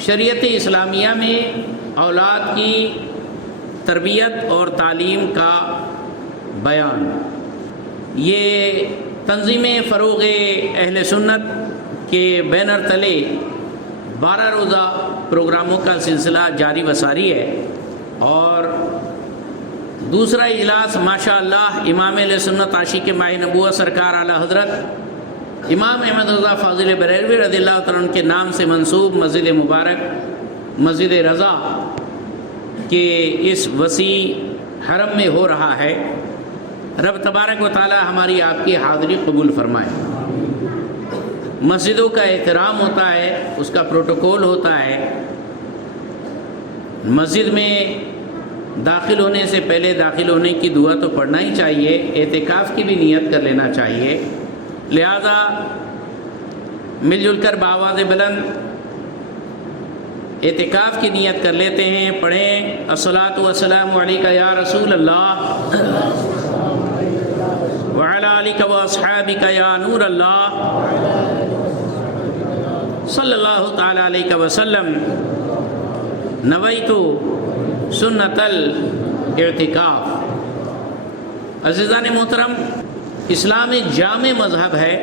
شریعت اسلامیہ میں اولاد کی تربیت اور تعلیم کا بیان، یہ تنظیم فروغ اہل سنت کے بینر تلے 12 روزہ پروگراموں کا سلسلہ جاری و ساری ہے، اور دوسرا اجلاس ماشاء اللہ امام اہل سنت عاشق ماہ نبوت سرکار اعلیٰ حضرت امام احمد رضا فاضل بریلوی رضی اللہ تعالیٰ عنہ کے نام سے منسوب مسجد مبارک مسجد رضا کے اس وسیع حرم میں ہو رہا ہے۔ رب تبارک و تعالی ہماری آپ کی حاضری قبول فرمائے۔ مسجدوں کا احترام ہوتا ہے، اس کا پروٹوکول ہوتا ہے۔ مسجد میں داخل ہونے سے پہلے داخل ہونے کی دعا تو پڑھنا ہی چاہیے، اعتکاف کی بھی نیت کر لینا چاہیے، لہذا مل جل کر بآواز بلند اعتکاف کی نیت کر لیتے ہیں۔ پڑھیں الصلاۃ والسلام علیک یا رسول اللہ وعلی آلک واصحابک یا نور اللہ صلی اللہ تعالی علیہ وسلم۔ نویت سنت الاعتکاف۔ عزیزان محترم، اسلام ایک جامع مذہب ہے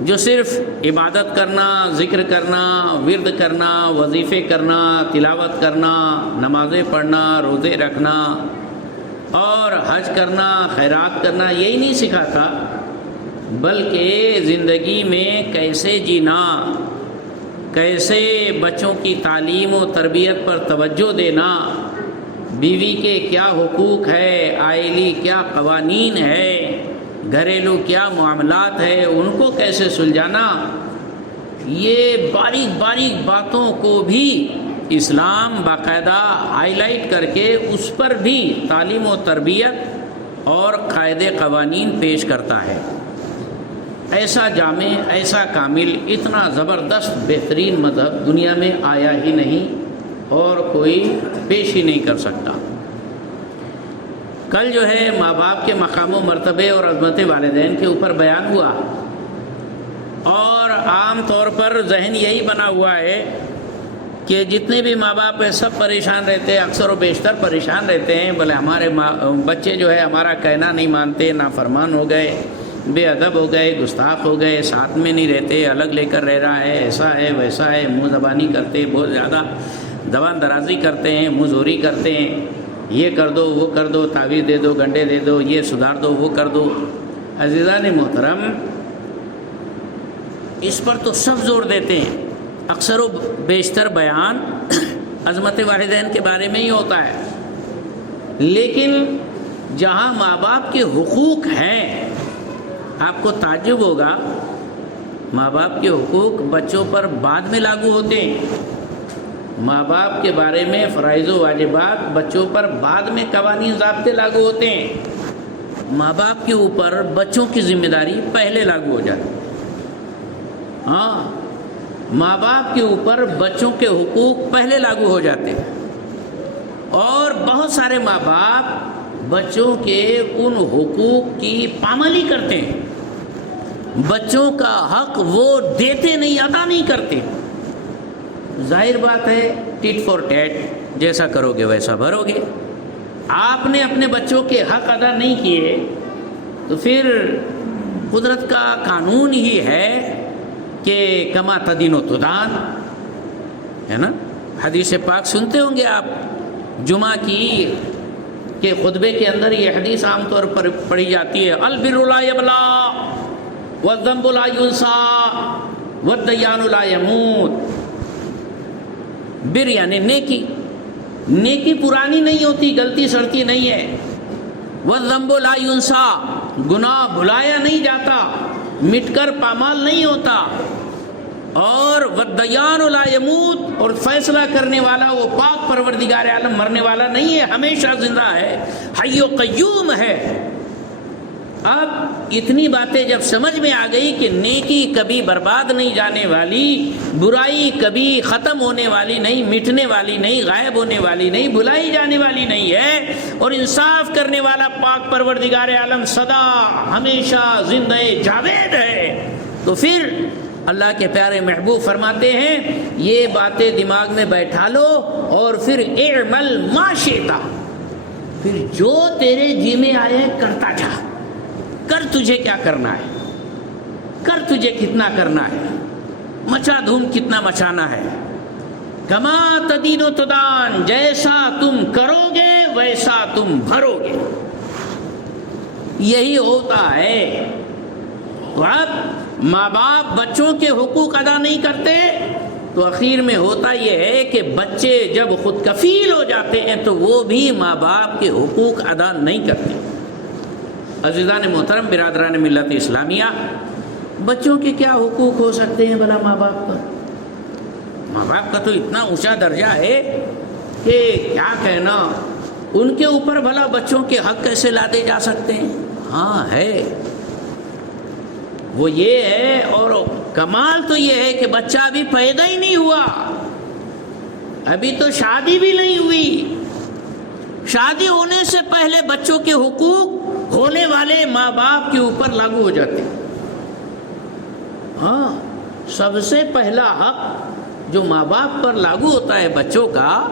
جو صرف عبادت کرنا، ذکر کرنا، ورد کرنا، وظیفے کرنا، تلاوت کرنا، نمازیں پڑھنا، روزے رکھنا اور حج کرنا، خیرات کرنا یہی نہیں سکھاتا، بلکہ زندگی میں کیسے جینا، کیسے بچوں کی تعلیم و تربیت پر توجہ دینا، بیوی کے کیا حقوق ہے، آئلی کیا قوانین ہے، گھریلو کیا معاملات ہے، ان کو کیسے سلجھانا، یہ باریک باریک باتوں کو بھی اسلام باقاعدہ ہائی لائٹ کر کے اس پر بھی تعلیم و تربیت اور قاعدے قوانین پیش کرتا ہے۔ ایسا جامع، ایسا کامل، اتنا زبردست بہترین مذہب دنیا میں آیا ہی نہیں اور کوئی پیش ہی نہیں کر سکتا۔ کل جو ہے ماں باپ کے مقام و مرتبے اور عظمت والدین کے اوپر بیان ہوا، اور عام طور پر ذہن یہی بنا ہوا ہے کہ جتنے بھی ماں باپ ہیں سب پریشان رہتے ہیں، اکثر و بیشتر پریشان رہتے ہیں، بولے ہمارے بچے جو ہے ہمارا کہنا نہیں مانتے، نافرمان ہو گئے، بے ادب ہو گئے، گستاخ ہو گئے، ساتھ میں نہیں رہتے، الگ لے کر رہ رہا ہے، ایسا ہے ویسا ہے، منہ زبانی کرتے، بہت زیادہ زبان درازی کرتے ہیں، منہ زوری کرتے ہیں، یہ کر دو وہ کر دو، تعویذ دے دو، گنڈے دے دو، یہ سدھار دو وہ کر دو۔ عزیزان محترم، اس پر تو سب زور دیتے ہیں، اکثر و بیشتر بیان عظمت والدین کے بارے میں ہی ہوتا ہے، لیکن جہاں ماں باپ کے حقوق ہیں، آپ کو تعجب ہوگا ماں باپ کے حقوق بچوں پر بعد میں لاگو ہوتے ہیں۔ ماں باپ کے بارے میں فرائض و واجبات بچوں پر بعد میں قوانین ضابطے لاگو ہوتے ہیں، ماں باپ کے اوپر بچوں کی ذمہ داری پہلے لاگو ہو جاتی ہے۔ ہاں، ماں باپ کے اوپر بچوں کے حقوق پہلے لاگو ہو جاتے ہیں، اور بہت سارے ماں باپ بچوں کے ان حقوق کی پامالی کرتے ہیں، بچوں کا حق وہ دیتے نہیں، ادا نہیں کرتے۔ ظاہر بات ہے ٹیٹ فور ٹیٹ، جیسا کرو گے ویسا بھرو گے۔ آپ نے اپنے بچوں کے حق ادا نہیں کیے تو پھر قدرت کا قانون ہی ہے کہ کما تدین و تدان، ہے نا۔ حدیث پاک سنتے ہوں گے آپ جمعہ کی کہ خطبے کے اندر یہ حدیث عام طور پر پڑھی جاتی ہے، البر لا یبلا والذنب لا ینسا والدیان لا یموت۔ بر یعنی نیکی، نیکی پرانی نہیں ہوتی، غلطی سڑتی نہیں ہے۔ والذنب لا ینسا، گناہ بھلایا نہیں جاتا، مٹ کر پامال نہیں ہوتا۔ اور والدیان لا یموت، اور فیصلہ کرنے والا وہ پاک پروردگار عالم مرنے والا نہیں ہے، ہمیشہ زندہ ہے، حی و قیوم ہے۔ اب اتنی باتیں جب سمجھ میں آ گئی کہ نیکی کبھی برباد نہیں جانے والی، برائی کبھی ختم ہونے والی نہیں، مٹنے والی نہیں، غائب ہونے والی نہیں، بھلائی جانے والی نہیں ہے، اور انصاف کرنے والا پاک پروردگار عالم سدا ہمیشہ زندہ جاوید ہے، تو پھر اللہ کے پیارے محبوب فرماتے ہیں یہ باتیں دماغ میں بیٹھا لو اور پھر اعمل ما شئت، پھر جو تیرے جی میں آئے کرتا جا، کر تجھے کیا کرنا ہے، کر تجھے کتنا کرنا ہے، مچا دھوم کتنا مچانا ہے. کما تدین و تدان، جیسا تم کرو گے ویسا تم بھرو گے، یہی ہوتا ہے. تو اب ماں باپ بچوں کے حقوق ادا نہیں کرتے تو اخیر میں ہوتا یہ ہے کہ بچے جب خود کفیل ہو جاتے ہیں تو وہ بھی ماں باپ کے حقوق ادا نہیں کرتے. عزیزان محترم، برادران ملت اسلامیہ، بچوں کے کیا حقوق ہو سکتے ہیں بھلا ماں باپ پر؟ ماں باپ کا تو اتنا اونچا درجہ ہے کہ کیا کہنا. ان کے اوپر بھلا بچوں کے حق کیسے لادے جا سکتے ہیں؟ ہاں ہے، وہ یہ ہے. اور کمال تو یہ ہے کہ بچہ ابھی پیدا ہی نہیں ہوا، ابھی تو شادی بھی نہیں ہوئی. شادی ہونے سے پہلے بچوں کے حقوق ہونے والے ماں باپ کے اوپر لاگو ہو جاتے ہیں. ہاں، سب سے پہلا حق جو ماں باپ پر لاگو ہوتا ہے بچوں کا،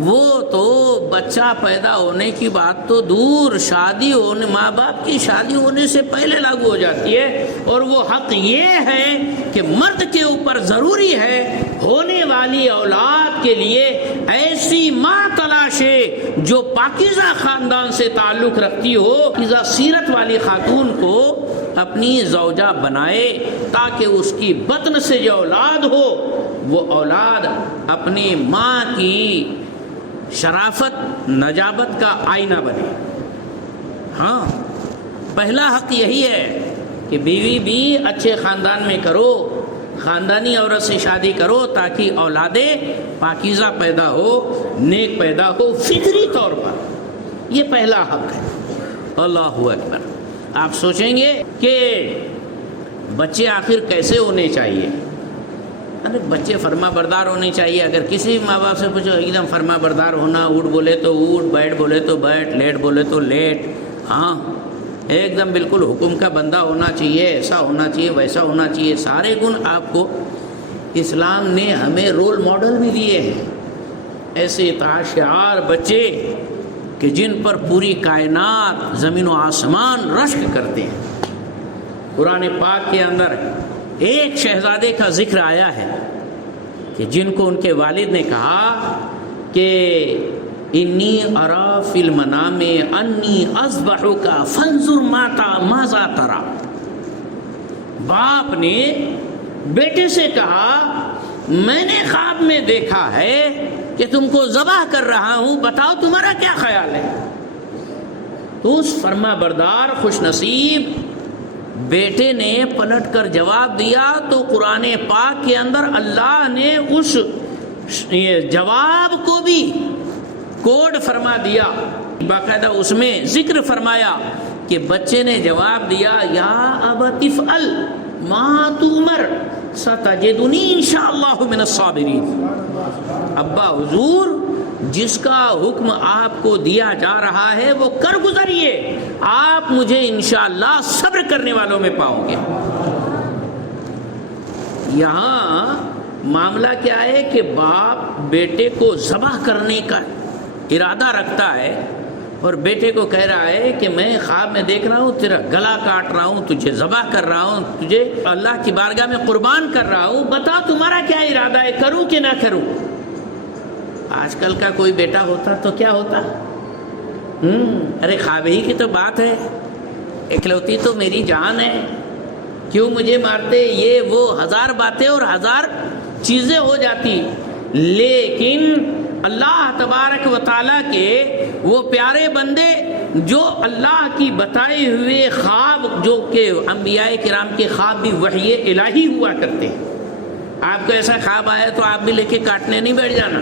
وہ تو بچہ پیدا ہونے کی بات تو دور، شادی ہونے، ماں باپ کی شادی ہونے سے پہلے لاگو ہو جاتی ہے. اور وہ حق یہ ہے کہ مرد کے اوپر ضروری ہے ہونے والی اولاد کے لیے ایسی ماں تلاشے جو پاکیزہ خاندان سے تعلق رکھتی ہو، پاکیزہ سیرت والی خاتون کو اپنی زوجہ بنائے تاکہ اس کی بطن سے جو اولاد ہو وہ اولاد اپنی ماں کی شرافت نجابت کا آئینہ بنے. ہاں، پہلا حق یہی ہے کہ بیوی بھی اچھے خاندان میں کرو، خاندانی عورت سے شادی کرو تاکہ اولادیں پاکیزہ پیدا ہو، نیک پیدا ہو فطری طور پر. یہ پہلا حق ہے. اللہ اکبر. آپ سوچیں گے کہ بچے آخر کیسے ہونے چاہیے؟ ارے بچے فرما بردار ہونے چاہیے. اگر کسی ماں باپ سے پوچھو ایک دم فرما بردار ہونا، اٹھ بولے تو اٹھ، بیٹھ بولے تو بیٹھ، لیٹ بولے تو لیٹ. ہاں، ایک دم بالکل حکم کا بندہ ہونا چاہیے، ایسا ہونا چاہیے، ویسا ہونا چاہیے. سارے گن آپ کو اسلام نے ہمیں رول ماڈل بھی دیے ہیں. ایسے اطاعتشعار بچے کہ جن پر پوری کائنات زمین و آسمان رشک کرتے ہیں. قرآن پاک کے اندر ایک شہزادے کا ذکر آیا ہے کہ جن کو ان کے والد نے کہا کہ انی ارا فی المنام انی اذبحک فانظر ماذا ترى. باپ نے بیٹے سے کہا میں نے خواب میں دیکھا ہے کہ تم کو ذبح کر رہا ہوں، بتاؤ تمہارا کیا خیال ہے. تو اس فرما بردار خوش نصیب بیٹے نے پلٹ کر جواب دیا تو قرآن پاک کے اندر اللہ نے اس جواب کو بھی کوڈ فرما دیا. باقاعدہ اس میں ذکر فرمایا کہ بچے نے جواب دیا یا ابت افعل ما تؤمر ستجدنی انشاءاللہ من الصابرین. ابا حضور، جس کا حکم آپ کو دیا جا رہا ہے وہ کر گزریے، آپ مجھے انشاءاللہ صبر کرنے والوں میں پاؤں گے. یہاں معاملہ کیا ہے کہ باپ بیٹے کو ذبح کرنے کا ارادہ رکھتا ہے اور بیٹے کو کہہ رہا ہے کہ میں خواب میں دیکھ رہا ہوں تیرا گلا کاٹ رہا ہوں، تجھے ذبح کر رہا ہوں، تجھے اللہ کی بارگاہ میں قربان کر رہا ہوں، بتا تمہارا کیا ارادہ ہے، کروں کہ نہ کروں. آج کل کا کوئی بیٹا ہوتا تو کیا ہوتا؟ ارے خواب ہی کی تو بات ہے، اکلوتی تو میری جان ہے، کیوں مجھے مارتے، یہ وہ ہزار باتیں اور ہزار چیزیں ہو جاتی. لیکن اللہ تبارک و تعالیٰ کے وہ پیارے بندے جو اللہ کی بتائے ہوئے خواب، جو کہ انبیاء کرام کے خواب بھی وحی الہی ہوا کرتے ہیں. آپ کو ایسا خواب آیا تو آپ بھی لے کے کاٹنے نہیں بیٹھ جانا.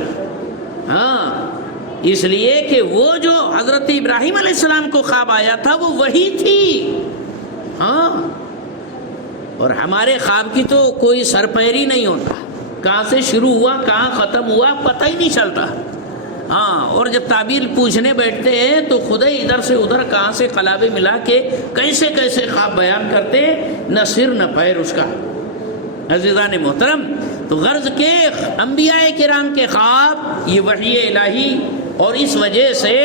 ہاں، اس لیے کہ وہ جو حضرت ابراہیم علیہ السلام کو خواب آیا تھا وہ وہی تھی. ہاں، اور ہمارے خواب کی تو کوئی سر پیری نہیں ہوتا، کہاں سے شروع ہوا کہاں ختم ہوا پتہ ہی نہیں چلتا. ہاں، اور جب تعبیر پوچھنے بیٹھتے ہیں تو خود ہی ادھر سے ادھر کہاں سے قلابے ملا کے کیسے کیسے خواب بیان کرتے، نہ سر نہ پیر اس کا. عزیزان محترم، تو غرض کے انبیاء کرام کے خواب یہ وحی الہی، اور اس وجہ سے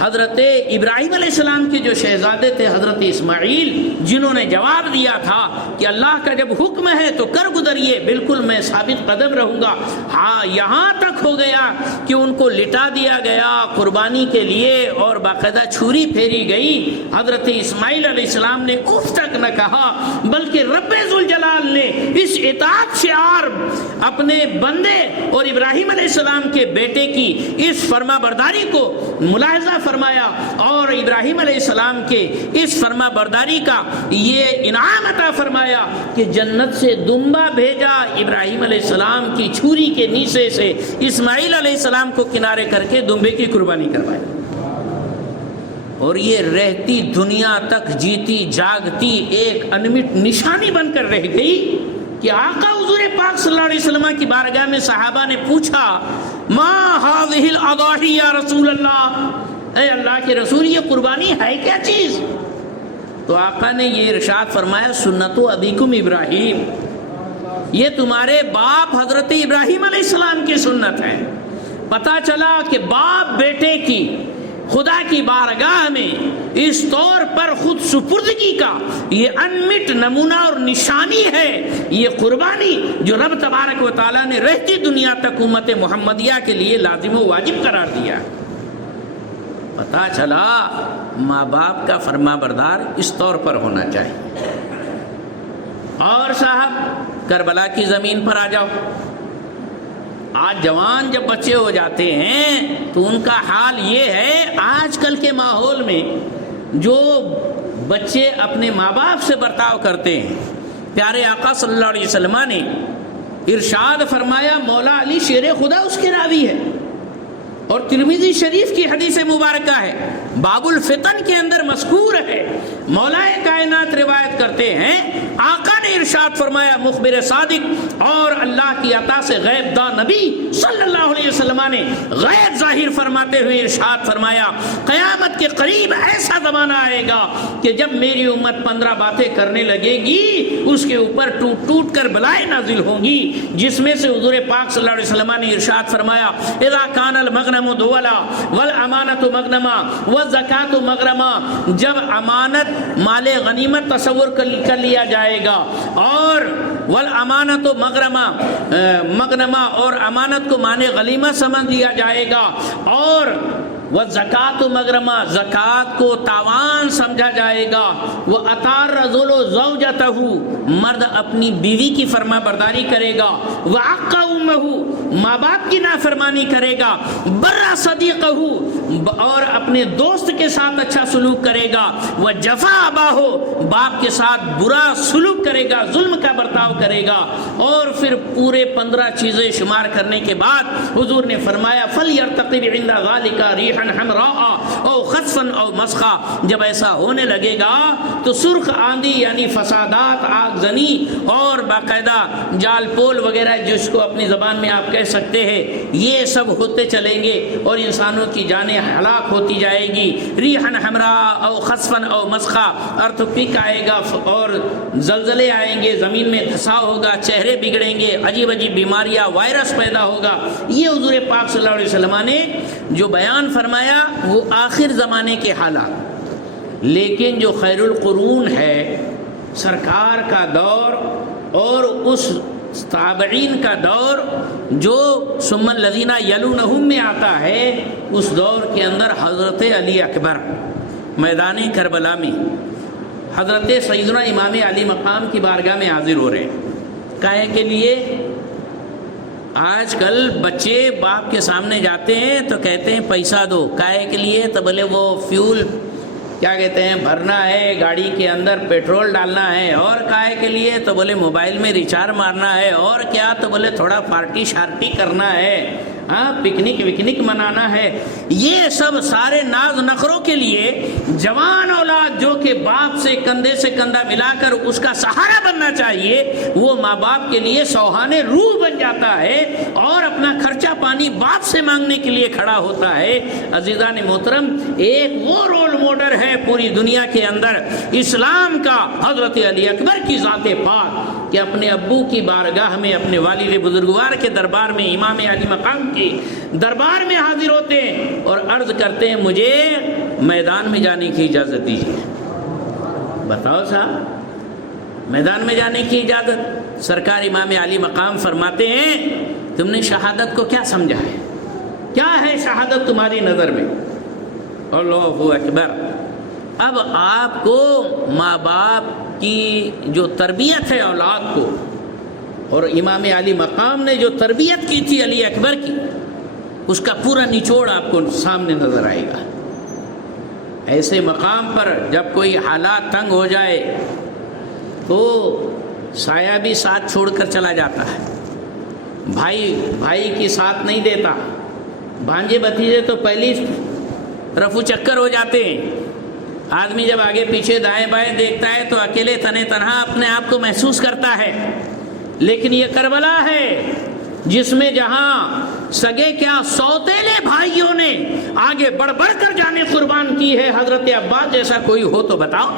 حضرت ابراہیم علیہ السلام کے جو شہزادے تھے حضرت اسماعیل، جنہوں نے جواب دیا تھا کہ اللہ کا جب حکم ہے تو کر گزریے، بالکل میں ثابت قدم رہوں گا، ہاں یہاں تک ہو گیا کہ ان کو لٹا دیا گیا قربانی کے لیے اور باقاعدہ چھری پھیری گئی۔ حضرت اسماعیل علیہ السلام نے اف تک نہ کہا، بلکہ رب ذوالجلال نے اس اطاعت شعار اپنے بندے اور ابراہیم علیہ السلام کے بیٹے کی اس فرما برداری کو ملاحظہ فرمایا، اور ابراہیم علیہ السلام کے اس فرما برداری کا یہ انعام عطا فرمایا کہ جنت سے دمبا بھیجا، ابراہیم علیہ السلام کی چھری کے نیچے سے اسماعیل علیہ السلام کو کنارے کر کے دمبے کی قربانی کروائی، اور یہ رہتی دنیا تک جیتی جاگتی ایک انمٹ نشانی بن کر رہ گئی کہ آقا حضور پاک صلی اللہ علیہ وسلم کی بارگاہ میں صحابہ نے پوچھا، ما هذه الاضاحی یا رسول اللہ، اے اللہ کے رسول یہ قربانی ہے کیا چیز؟ تو آقا نے یہ ارشاد فرمایا، سنت ابیکم ابراہیم، یہ تمہارے باپ حضرت ابراہیم علیہ السلام کی سنت ہے۔ پتہ چلا کہ باپ بیٹے کی خدا کی بارگاہ میں اس طور پر خود سپردگی کا یہ انمٹ نمونہ اور نشانی ہے یہ قربانی، جو رب تبارک و تعالیٰ نے رہتی دنیا تک امت محمدیہ کے لیے لازم و واجب قرار دیا۔ پتہ چلا ماں باپ کا فرما بردار اس طور پر ہونا چاہیے۔ اور صاحب کربلا کی زمین پر آ جاؤ، آج جوان جب بچے ہو جاتے ہیں تو ان کا حال یہ ہے، آج کل کے ماحول میں جو بچے اپنے ماں باپ سے برتاؤ کرتے ہیں، پیارے آقا صلی اللہ علیہ وسلم نے ارشاد فرمایا، مولا علی شیر خدا اس کے راوی ہے، اور ترمذی شریف کی حدیث مبارکہ ہے، باب الفتن کے اندر مذکور ہے، مولا کائنات روایت کرتے ہیں، آقا نے ارشاد فرمایا، مخبر صادق اور اللہ کی عطا سے غیب داں نبی صلی اللہ علیہ وسلم نے غیب ظاہر فرماتے ہوئے ارشاد فرمایا، قیامت کے قریب ایسا زمانہ آئے گا کہ جب میری امت 15 باتیں کرنے لگے گی، اس کے اوپر ٹوٹ ٹوٹ کر بلائیں نازل ہوں گی، جس میں سے حضور پاک صلی اللہ علیہ وسلم نے ارشاد فرمایا، اذا کان المغنم دولا والامانۃ مغنما والزکاۃ مغرما، جب امانت مال غنیمت تصور کر لیا جائے گا، اور والامانۃ مغنما اور امانت کو مال غنیمت سمجھ لیا جائے گا، اور والزکاۃ مغرما زکوٰۃ کو تاوان سمجھا جائے گا، واطاع الرجل زوجتہ مرد اپنی بیوی کی فرما برداری کرے گا، وعق امہ ماں باپ کی نافرمانی کرے گا، بر صدیقہ اور اپنے دوست کے ساتھ اچھا سلوک کرے گا، وجفا اباہ باپ کے ساتھ برا سلوک کرے گا، ظلم کا برتاؤ کرے گا، اور پھر پورے 15 چیزیں شمار کرنے کے بعد حضور نے فرمایا، فلیرتقب عند ذلک ریحا حمراء او خسفا او مسخا، جب ایسا ہونے لگے گا تو سرخ آندھی یعنی فسادات، آگ زنی اور باقاعدہ جال پول وغیرہ جس کو اپنی زبان میں آپ کہہ سکتے ہیں، یہ سب ہوتے چلیں گے اور انسانوں کی جانیں ہلاک ہوتی جائے گی۔ ریحا حمراء او خسفا او مسخا، ارتھکویک آئے گا اور زلزلے آئیں گے، زمین میں دھساؤ ہوگا، چہرے بگڑیں گے، عجیب عجیب بیماریاں، وائرس پیدا ہوگا۔ یہ حضور پاک صلی اللہ علیہ وسلم نے جو بیان فرمایا وہ آخر زمانے کے حالات، لیکن جو خیر القرون ہے، سرکار کا دور اور اس تابعین کا دور جو ثم الذین یلونہم میں آتا ہے، اس دور کے اندر حضرت علی اکبر میدان کربلا میں حضرت سیدنا امام علی مقام کی بارگاہ میں حاضر ہو رہے ہیں۔ کاہے کے لیے؟ آج کل بچے باپ کے سامنے جاتے ہیں تو کہتے ہیں پیسہ دو، کاہے کے لیے؟ تو بولے وہ فیول کیا کہتے ہیں بھرنا ہے، گاڑی کے اندر پیٹرول ڈالنا ہے، اور کاہے کے لیے؟ تو بولے موبائل میں ریچارج مارنا ہے، اور کیا؟ تو بولے تھوڑا پارٹی شارٹی کرنا ہے، ہاں پکنک وکنک منانا ہے۔ یہ سب سارے ناز نخروں کے لیے جوان اولاد جو کہ باپ سے کندھے سے کندھا ملا کر اس کا سہارا بننا چاہیے، وہ ماں باپ کے لیے سوہانے روح بن جاتا ہے اور اپنا خرچہ پانی باپ سے مانگنے کے لیے کھڑا ہوتا ہے۔ عزیزان محترم، ایک وہ رول ماڈل ہے پوری دنیا کے اندر اسلام کا، حضرت علی اکبر کی ذات پاک۔ کہ اپنے ابو کی بارگاہ میں، اپنے والد بزرگوار کے دربار میں، امام علی مقام کے دربار میں حاضر ہوتے ہیں اور عرض کرتے ہیں مجھے میدان میں جانے کی اجازت دیجیے۔ بتاؤ صاحب، میدان میں جانے کی اجازت؟ سرکار امام علی مقام فرماتے ہیں تم نے شہادت کو کیا سمجھا ہے؟ کیا ہے شہادت تمہاری نظر میں؟ اللہ اکبر۔ اب آپ کو ماں باپ کی جو تربیت ہے اولاد کو، اور امام علی مقام نے جو تربیت کی تھی علی اکبر کی، اس کا پورا نچوڑ آپ کو سامنے نظر آئے گا۔ ایسے مقام پر جب کوئی حالات تنگ ہو جائے تو سایہ بھی ساتھ چھوڑ کر چلا جاتا ہے، بھائی کی ساتھ نہیں دیتا، بھانجے بھتیجے تو پہلی رفو چکر ہو جاتے ہیں۔ آدمی جب آگے پیچھے دائیں بائیں دیکھتا ہے تو اکیلے تنے تنہا اپنے آپ کو محسوس کرتا ہے۔ لیکن یہ کربلا ہے جس میں جہاں سگے کیا سوتیلے بھائیوں نے آگے بڑھ بڑھ کر جانے قربان کی ہے۔ حضرت عباس جیسا کوئی ہو تو بتاؤ۔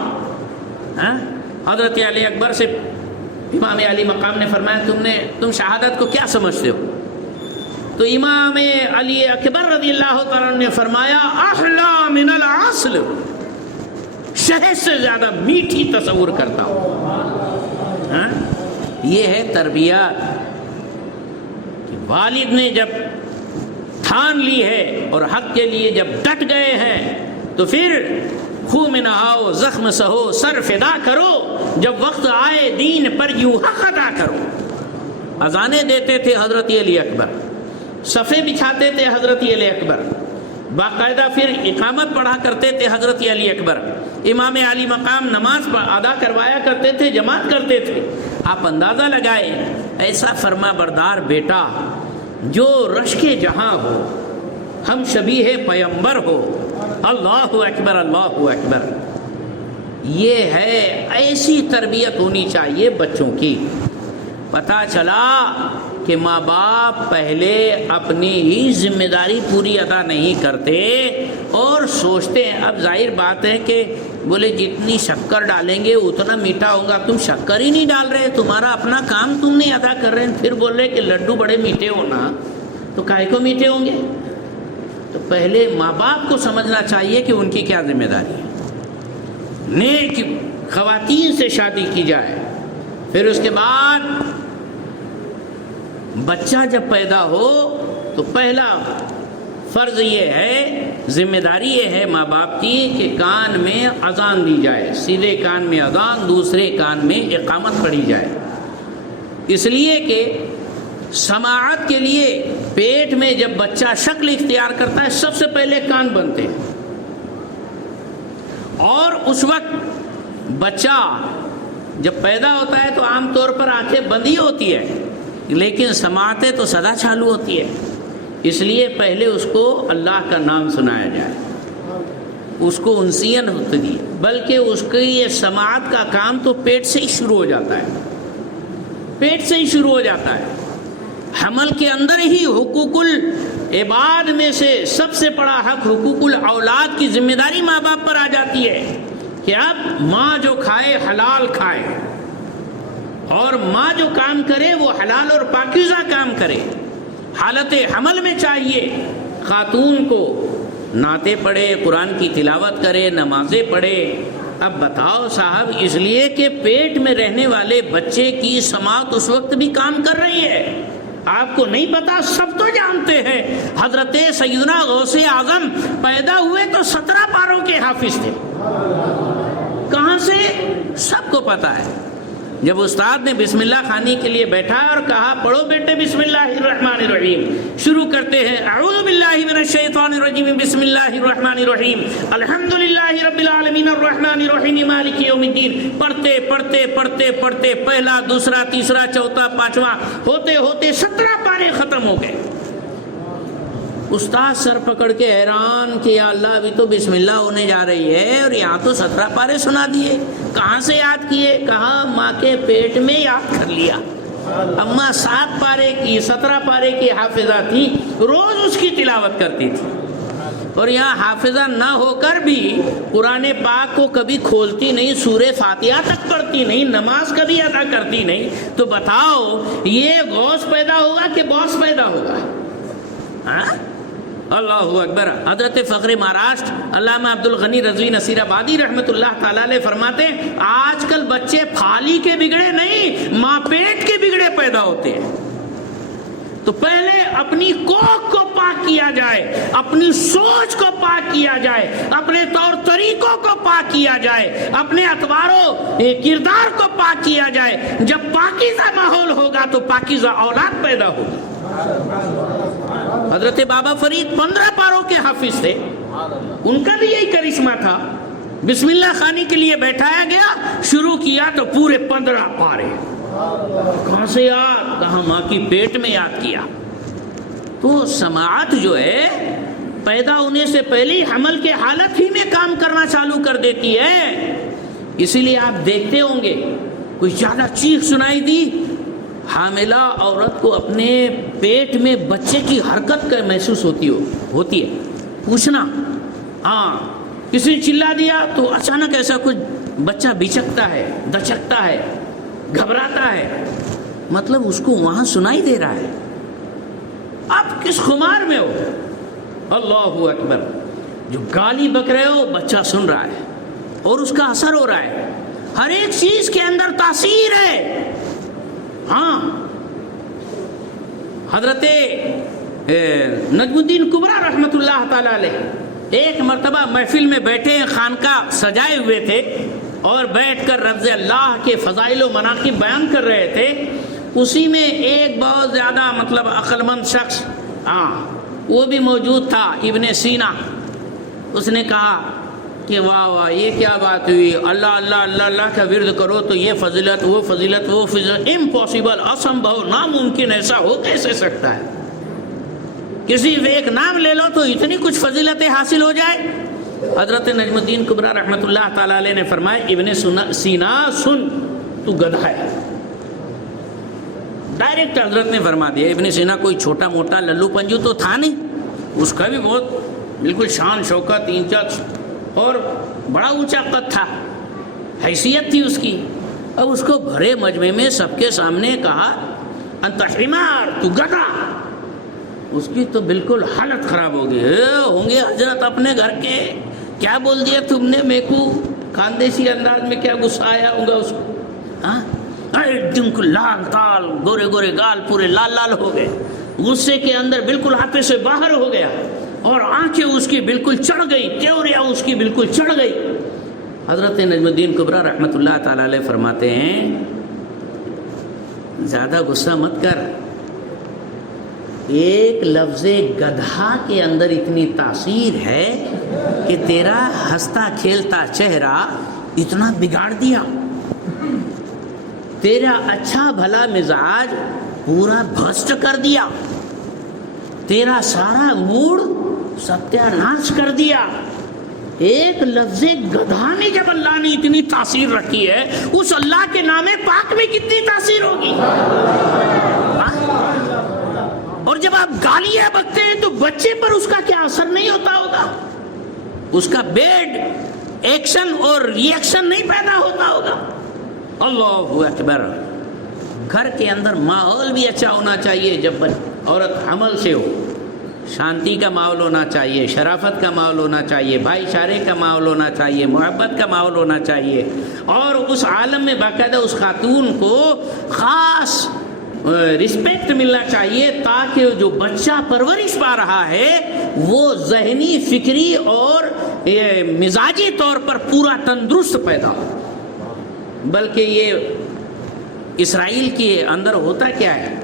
حضرت علی اکبر سے امام علی مقام نے فرمایا تم شہادت کو کیا سمجھتے ہو؟ تو امام علی اکبر رضی اللہ تعالیٰ نے فرمایا احلا من العسل، شہد سے زیادہ میٹھی تصور کرتا ہوں۔ یہ ہے تربیت۔ والد نے جب ٹھان لی ہے اور حق کے لیے جب ڈٹ گئے ہیں تو پھر خوں میں نہاؤ، زخم سہو، سر فدا کرو، جب وقت آئے دین پر یوں حق ادا کرو۔ اذانیں دیتے تھے حضرت علی اکبر، صفے بچھاتے تھے حضرت علی اکبر، باقاعدہ پھر اقامت پڑھا کرتے تھے حضرت علی اکبر، امام علی مقام نماز ادا کروایا کرتے تھے، جماعت کرتے تھے۔ آپ اندازہ لگائے ایسا فرما بردار بیٹا جو رشک جہاں ہو، ہم شبیہ پیمبر ہو، اللہ اکبر اللہ اکبر۔ یہ ہے ایسی تربیت ہونی چاہیے بچوں کی۔ پتہ چلا کہ ماں باپ پہلے اپنی ہی ذمہ داری پوری ادا نہیں کرتے اور سوچتے ہیں، اب ظاہر بات ہے کہ بولے جتنی شکر ڈالیں گے اتنا میٹھا ہوگا، تم شکر ہی نہیں ڈال رہے، تمہارا اپنا کام تم نہیں ادا کر رہے ہیں، پھر بول رہے کہ لڈو بڑے میٹھے ہونا، تو کاہے کو میٹھے ہوں گے؟ تو پہلے ماں باپ کو سمجھنا چاہیے کہ ان کی کیا ذمہ داری ہے۔ نیک خواتین سے شادی کی جائے، پھر اس کے بعد بچہ جب پیدا ہو تو پہلا فرض یہ ہے، ذمہ داری یہ ہے ماں باپ کی کہ کان میں اذان دی جائے، سیدھے کان میں اذان، دوسرے کان میں اقامت پڑھی جائے، اس لیے کہ سماعت کے لیے پیٹ میں جب بچہ شکل اختیار کرتا ہے سب سے پہلے کان بنتے ہیں، اور اس وقت بچہ جب پیدا ہوتا ہے تو عام طور پر آنکھیں بند ہی ہوتی ہے، لیکن سماعتیں تو سدا چالو ہوتی ہے، اس لیے پہلے اس کو اللہ کا نام سنایا جائے، اس کو انسین ہوتی ہے، بلکہ اس کی یہ سماعت کا کام تو پیٹ سے ہی شروع ہو جاتا ہے، پیٹ سے ہی شروع ہو جاتا ہے۔ حمل کے اندر ہی حقوق العباد میں سے سب سے بڑا حق حقوق الاولاد کی ذمہ داری ماں باپ پر آ جاتی ہے کہ اب ماں جو کھائے حلال کھائے، اور ماں جو کام کرے وہ حلال اور پاکیزہ کام کرے۔ حالت حمل میں چاہیے خاتون کو نعتیں پڑھے، قرآن کی تلاوت کرے، نمازیں پڑھے۔ اب بتاؤ صاحب، اس لیے کہ پیٹ میں رہنے والے بچے کی سماعت اس وقت بھی کام کر رہی ہے، آپ کو نہیں پتا، سب تو جانتے ہیں حضرت سیدنا غوث اعظم پیدا ہوئے تو 17 پاروں کے حافظ تھے، کہاں سے سب کو پتا ہے۔ جب استاد نے بسم اللہ خوانی کے لیے بیٹھا اور کہا پڑھو بیٹے بسم اللہ الرحمن الرحیم، شروع کرتے ہیں اعوذ باللہ من الشیطان الرجیم بسم اللہ الرحمن الرحیم الحمدللہ رب العالمین الرحمن الرحیم مالک یوم الدین، پڑھتے پڑھتے پڑھتے پڑھتے پہلا، دوسرا، تیسرا، چوتھا، پانچواں ہوتے ہوتے 17 پارے ختم ہو گئے۔ استاد سر پکڑ کے حیران کہ یا اللہ ابھی تو بسم اللہ ہونے جا رہی ہے اور یہاں تو 17 پارے سنا دیے، کہاں سے یاد کیے؟ کہاں ماں کے پیٹ میں یاد کر لیا۔ اماں 7 پارے کی 17 پارے کی حافظہ تھی، روز اس کی تلاوت کرتی تھی۔ اور یہاں حافظہ نہ ہو کر بھی قرآن پاک کو کبھی کھولتی نہیں، سورہ فاتحہ تک پڑھتی نہیں، نماز کبھی ادا کرتی نہیں، تو بتاؤ یہ غوث پیدا ہوگا کہ باس پیدا ہوگا؟ ہاں؟ اللہ اکبر۔ حضرت فخر مہاراشٹر علامہ عبد الغنی رضوی نصیر آبادی رحمۃ اللہ تعالی علیہ فرماتے ہیں آج کل بچے پھالی کے بگڑے نہیں، ماں پیٹ کے بگڑے پیدا ہوتے ہیں۔ تو پہلے اپنی کوکھ کو پاک کیا جائے، اپنی سوچ کو پاک کیا جائے، اپنے طور طریقوں کو پاک کیا جائے، اپنے اطوار و کردار کو پاک کیا جائے۔ جب پاکیزہ ماحول ہوگا تو پاکیزہ اولاد پیدا ہوگی۔ حضرت بابا فرید 15 پاروں کے حافظ تھے، ان کا بھی یہی کرشمہ تھا۔ بسم اللہ خانی کے لیے بیٹھایا گیا، شروع کیا تو پورے 15 پارے۔ کہاں سے یاد؟ کہاں ماں کی پیٹ میں یاد کیا۔ تو سماعت جو ہے پیدا ہونے سے پہلے حمل کے حالت ہی میں کام کرنا چالو کر دیتی ہے۔ اسی لیے آپ دیکھتے ہوں گے کوئی زیادہ چیخ سنائی دی، حاملہ عورت کو اپنے پیٹ میں بچے کی حرکت کا محسوس ہوتی ہے، پوچھنا۔ ہاں، کسی نے چلا دیا تو اچانک ایسا کچھ بچہ بچکتا ہے، دچکتا ہے، گھبراتا ہے، مطلب اس کو وہاں سنائی دے رہا ہے۔ آپ کس خمار میں ہو؟ اللہ اکبر۔ جو گالی بک رہے ہو بچہ سن رہا ہے اور اس کا اثر ہو رہا ہے، ہر ایک چیز کے اندر تاثیر ہے۔ ہاں، حضرت نجم الدین کبریٰ رحمۃ اللہ تعالی علیہ ایک مرتبہ محفل میں بیٹھے، خانقاہ سجائے ہوئے تھے اور بیٹھ کر رفض اللہ کے فضائل و مناقب بیان کر رہے تھے۔ اسی میں ایک بہت زیادہ مطلب عقل مند شخص وہ بھی موجود تھا، ابن سینا۔ اس نے کہا کہ واہ واہ، یہ کیا بات ہوئی، اللہ اللہ اللہ اللہ کا ورد کرو تو یہ فضیلت وہ فضیلت وہ فضیلت، امپاسبل، اسمبھو، ناممکن، ایسا ہو کیسے سکتا ہے؟ کسی ایک نام لے لو تو اتنی کچھ فضیلتیں حاصل ہو جائے۔ حضرت نجم الدین کبریٰ رحمۃ اللہ تعالی علیہ نے فرمایا ابن سینا سن، تو گدھا ہے۔ ڈائریکٹ حضرت نے فرما دیا۔ ابن سینا کوئی چھوٹا موٹا للو پنجو تو تھا نہیں، اس کا بھی بہت بالکل شان شوکت، اینچت اور بڑا اونچا قد تھا، حیثیت تھی اس کی۔ اب اس کو بھرے مجمع میں سب کے سامنے کہا انت حمار، تو گدھا۔ اس کی تو بالکل حالت خراب ہو گئی۔ ہوں گے حضرت اپنے گھر کے، کیا بول دیا تم نے میرے کو؟ خاندیسی انداز میں کیا غصہ آیا ہوگا اس کو؟ ہاں، ایک دن کو لال گال، گورے گورے گال پورے لال لال ہو گئے، غصے کے اندر بالکل ہاتھے سے باہر ہو گیا اور آنکھیں اس کی بالکل چڑھ گئی، تیوریا اس کی بالکل چڑھ گئی۔ حضرت نجم الدین کبریٰ رحمۃ اللہ تعالی علیہ فرماتے ہیں زیادہ غصہ مت کر، ایک لفظ گدھا کے اندر اتنی تاثیر ہے کہ تیرا ہنستا کھیلتا چہرہ اتنا بگاڑ دیا، تیرا اچھا بھلا مزاج پورا بھسٹ کر دیا، تیرا سارا موڈ ستیہ ناش کر دیا۔ ایک لفظ گدھا میں جب اللہ نے اتنی تاثیر رکھی ہے، اس اللہ کے نام پاک میں کتنی تاثیر ہوگی؟ اور جب آپ گالیاں بکتے ہیں تو بچے پر اس کا کیا اثر نہیں ہوتا ہوگا؟ اس کا بیڈ ایکشن اور ری ایکشن نہیں پیدا ہوتا ہوگا؟ اللہ اکبر۔ گھر کے اندر ماحول بھی اچھا ہونا چاہیے، جب عورت حمل سے ہو، شانتی کا ماحول ہونا چاہیے، شرافت کا ماحول ہونا چاہیے، بھائی چارے کا ماحول ہونا چاہیے، محبت کا ماحول ہونا چاہیے، اور اس عالم میں باقاعدہ اس خاتون کو خاص رسپیکٹ ملنا چاہیے، تاکہ جو بچہ پرورش پا رہا ہے وہ ذہنی، فکری اور مزاجی طور پر پورا تندرست پیدا ہو۔ بلکہ یہ اسرائیل کے اندر ہوتا کیا ہے،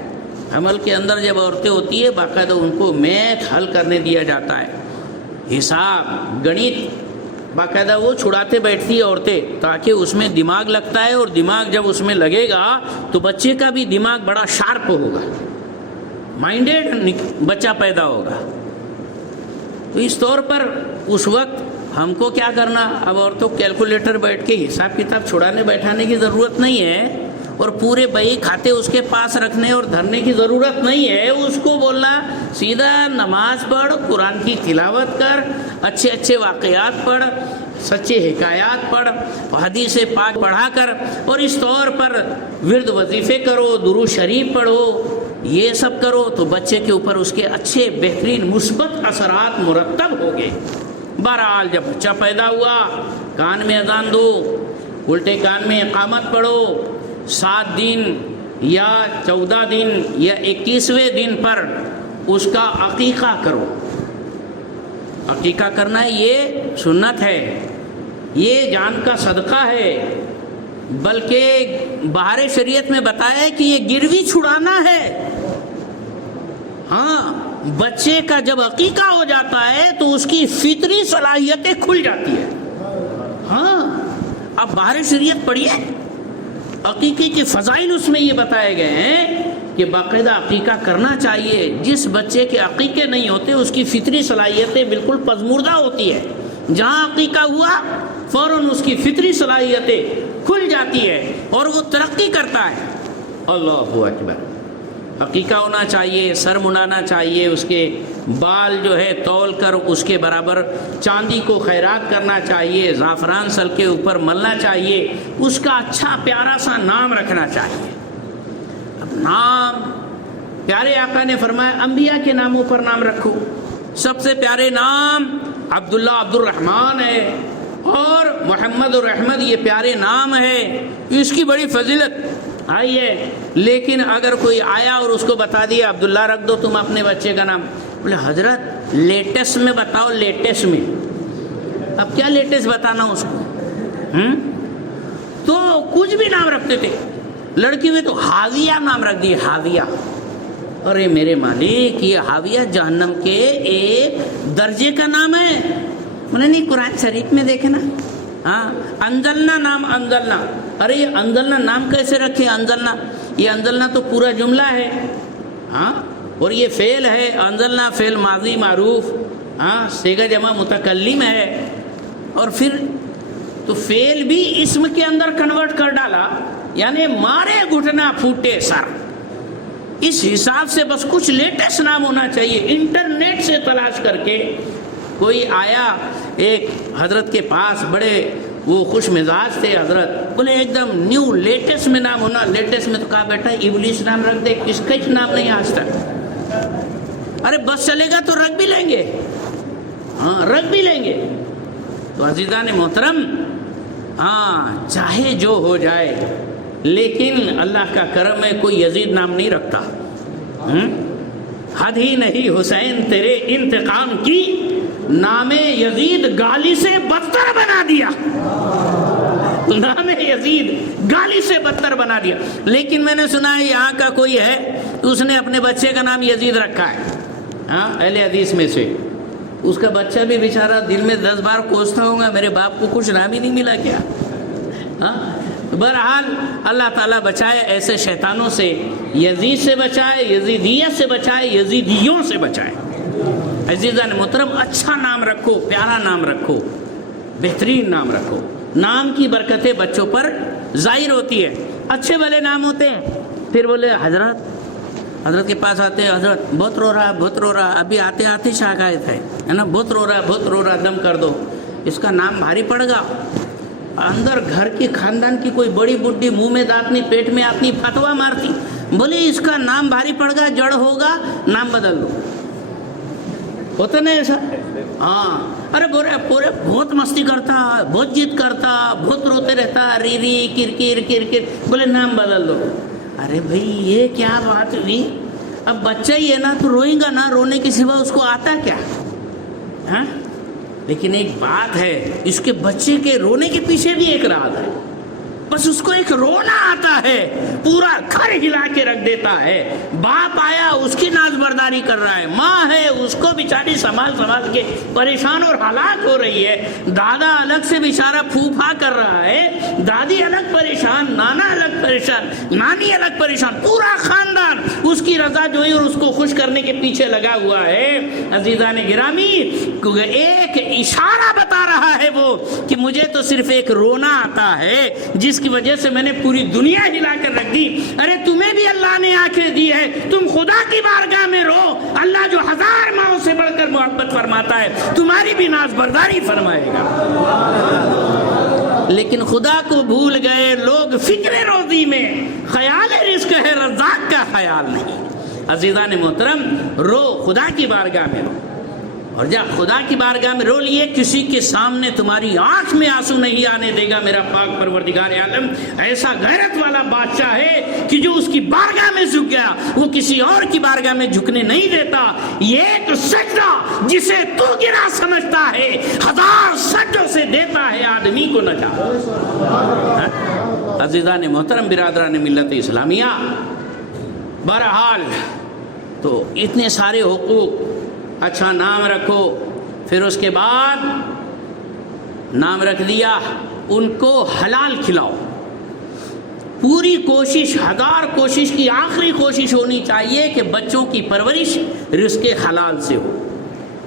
حمل کے اندر جب عورتیں ہوتی ہے باقاعدہ ان کو میتھ حل کرنے دیا جاتا ہے، حساب، گنت باقاعدہ وہ چھڑاتے بیٹھتی ہے عورتیں، تاکہ اس میں دماغ لگتا ہے، اور دماغ جب اس میں لگے گا تو بچے کا بھی دماغ بڑا شارپ ہوگا، مائنڈیڈ بچہ پیدا ہوگا۔ تو اس طور پر اس وقت ہم کو کیا کرنا، اب عورتوں کیلکولیٹر بیٹھ کے حساب کتاب چھڑانے بیٹھانے کی ضرورت نہیں ہے، اور پورے بہی کھاتے اس کے پاس رکھنے اور دھرنے کی ضرورت نہیں ہے. اس کو بولنا سیدھا نماز پڑھ, قرآن کی تلاوت کر, اچھے اچھے واقعات پڑھ, سچے حکایات پڑھ, حدیث پاک پڑھا کر, اور اس طور پر ورد وظیفے کرو, درود شریف پڑھو, یہ سب کرو تو بچے کے اوپر اس کے اچھے بہترین مثبت اثرات مرتب ہو گئے. بہرحال جب بچہ پیدا ہوا, کان میں اذان دو, الٹے کان میں اقامت پڑھو, 7 دن یا 14 دن یا 21ویں دن پر اس کا عقیقہ کرو. عقیقہ کرنا یہ سنت ہے, یہ جان کا صدقہ ہے, بلکہ باہر شریعت میں بتایا ہے کہ یہ گروی چھڑانا ہے. ہاں, بچے کا جب عقیقہ ہو جاتا ہے تو اس کی فطری صلاحیتیں کھل جاتی ہیں. ہاں, اب باہر شریعت پڑھیے, عقیقے کے فضائل اس میں یہ بتائے گئے ہیں کہ باقاعدہ عقیقہ کرنا چاہیے. جس بچے کے عقیقے نہیں ہوتے اس کی فطری صلاحیتیں بالکل پزمردہ ہوتی ہے. جہاں عقیقہ ہوا فوراً اس کی فطری صلاحیتیں کھل جاتی ہے اور وہ ترقی کرتا ہے. اللہ اکبر. عقیقہ ہونا چاہیے, سر منانا چاہیے, اس کے بال جو ہے تول کر اس کے برابر چاندی کو خیرات کرنا چاہیے, زعفران سل کے اوپر ملنا چاہیے, اس کا اچھا پیارا سا نام رکھنا چاہیے. اب نام پیارے آقا نے فرمایا انبیاء کے ناموں پر نام رکھو. سب سے پیارے نام عبداللہ عبد الرحمن ہے اور محمد الرحمد یہ پیارے نام ہے, اس کی بڑی فضیلت آئی ہے. لیکن اگر کوئی آیا اور اس کو بتا دیا عبداللہ رکھ دو تم اپنے بچے کا نام, بولے حضرت لیٹسٹ میں بتاؤ, لیٹسٹ میں. اب کیا لیٹسٹ بتانا اس کو, تو کچھ بھی نام رکھتے تھے. لڑکی میں تو حاویہ نام رکھ دی, حاویہ. ارے میرے مالک, یہ حاویہ جہنم کے ایک درجے کا نام ہے. انہیں نہیں قرآن شریف میں دیکھے نا, ہاں انزلنا نام انزلنا. ارے یہ انزلنا نام کیسے رکھے؟ انزلنا, یہ انزلنا تو پورا جملہ ہے, ہاں, اور یہ فعل ہے. انزلنا فعل ماضی معروف, ہاں, صیغہ جمع متکلم ہے, اور پھر تو فعل بھی اسم کے اندر کنورٹ کر ڈالا, یعنی مارے گھٹنا پھوٹے سر. اس حساب سے بس کچھ لیٹسٹ نام ہونا چاہیے. انٹرنیٹ سے تلاش کر کے کوئی آیا ایک حضرت کے پاس, بڑے وہ خوش مزاج تھے حضرت, بولے ایک دم نیو لیٹسٹ میں نام ہونا. لیٹسٹ میں تو کہا بیٹا ابلیس نام رکھ دے, کس کا نام نہیں آج تک. ارے بس چلے گا تو رکھ بھی لیں گے, ہاں رکھ بھی لیں گے. تو عزیزان محترم, ہاں چاہے جو ہو جائے, لیکن اللہ کا کرم ہے کوئی یزید نام نہیں رکھتا. حد ہی نہیں حسین تیرے انتقام کی, نام یزید گالی سے بدتر بنا دیا. نام یزید گالی سے بدتر بنا دیا. لیکن میں نے سنا ہے یہاں کا کوئی ہے, اس نے اپنے بچے کا نام یزید رکھا ہے, ہاں اہل حدیث میں سے. اس کا بچہ بھی بیچارہ دل میں 10 بار کوستا ہوگا, میرے باپ کو کچھ نام ہی نہیں ملا کیا. ہاں, بہرحال اللہ تعالیٰ بچائے ایسے شیطانوں سے, یزید سے بچائے, یزیدیت سے بچائے, یزیدیوں سے بچائے. عزیزان محترم, اچھا نام رکھو, پیارا نام رکھو, بہترین نام رکھو. نام کی برکتیں بچوں پر ظاہر ہوتی ہے. اچھے بھلے نام ہوتے ہیں. پھر بولے حضرت کے پاس آتے ہیں, حضرت بہت رو رہا, بہت رو رہا, ابھی آتے آتے شاگائد ہے نا, بہت رو رہا, بہت رو رہا, دم کر دو. اس کا نام بھاری پڑ گا. اندر گھر کی خاندان کی کوئی بڑی بڈھی منہ میں دانتنی, پیٹ میں آتنی, فتوا مارتی, بولے اس کا نام بھاری پڑ گا, جڑ ہوگا, نام بدل دو. ہوتا نہیں ایسا؟ ہاں. ارے پورے بہت مستی کرتا, بہت ضد کرتا, بہت روتے رہتا, ری ری کر کر, بولے نام بدل دو. ارے بھائی یہ کیا بات ہوئی؟ اب بچہ ہی ہے نا تو روئے گا نا, رونے کے سوا اس کو آتا کیا؟ ہاں, لیکن ایک بات ہے, اس کے بچے کے رونے کے پیچھے بھی ایک راز ہے. بس اس کو ایک رونا آتا ہے, پورا گھر ہلا کے رکھ دیتا ہے. باپ آیا اس کی ناز برداری کر رہا ہے, ماں ہے اس کو بیچاری سنبھال کے پریشان اور ہلاک ہو رہی ہے. دادا الگ سے بیچارہ پھوپھا کر رہا ہے, دادی الگ پریشان, نانا الگ پریشان, نانی الگ پریشان, پورا خاندان اس کی رضا جوئی اور اس کو خوش کرنے کے پیچھے لگا ہوا ہے. عزیزان گرامی, ایک اشارہ بتا رہا ہے وہ کہ مجھے تو صرف ایک رونا آتا ہے, جس جس کی وجہ سے میں نے پوری دنیا ہلا کر رکھ دی. ارے تمہیں بھی اللہ نے آنکھیں دی ہے, تم خدا کی بارگاہ میں رو, اللہ جو 1000 ماؤں سے بڑھ کر محبت فرماتا ہے تمہاری بھی ناز برداری فرمائے گا. لیکن خدا کو بھول گئے لوگ, فکر روزی میں خیال رزق ہے, رزاق کا خیال نہیں. عزیزان محترم, رو, خدا کی بارگاہ میں رو, اور جب خدا کی بارگاہ میں رو لیے, کسی کے سامنے تمہاری آنکھ میں آنسو نہیں آنے دے گا میرا پاک پروردگار عالم. ایسا غیرت والا بادشاہ ہے کہ جو اس کی بارگاہ میں جھک گیا وہ کسی اور کی بارگاہ میں جھکنے نہیں دیتا. یہ ایک سجدہ جسے تو گرا سمجھتا ہے 1000 سجدوں سے دیتا ہے آدمی کو نجات. عزیزان محترم, برادران ملت اسلامیہ, بہرحال تو اتنے سارے حقوق, اچھا نام رکھو, پھر اس کے بعد نام رکھ دیا, ان کو حلال کھلاؤ. پوری کوشش, 1000 کوشش کی آخری کوشش ہونی چاہیے کہ بچوں کی پرورش رزق حلال سے ہو.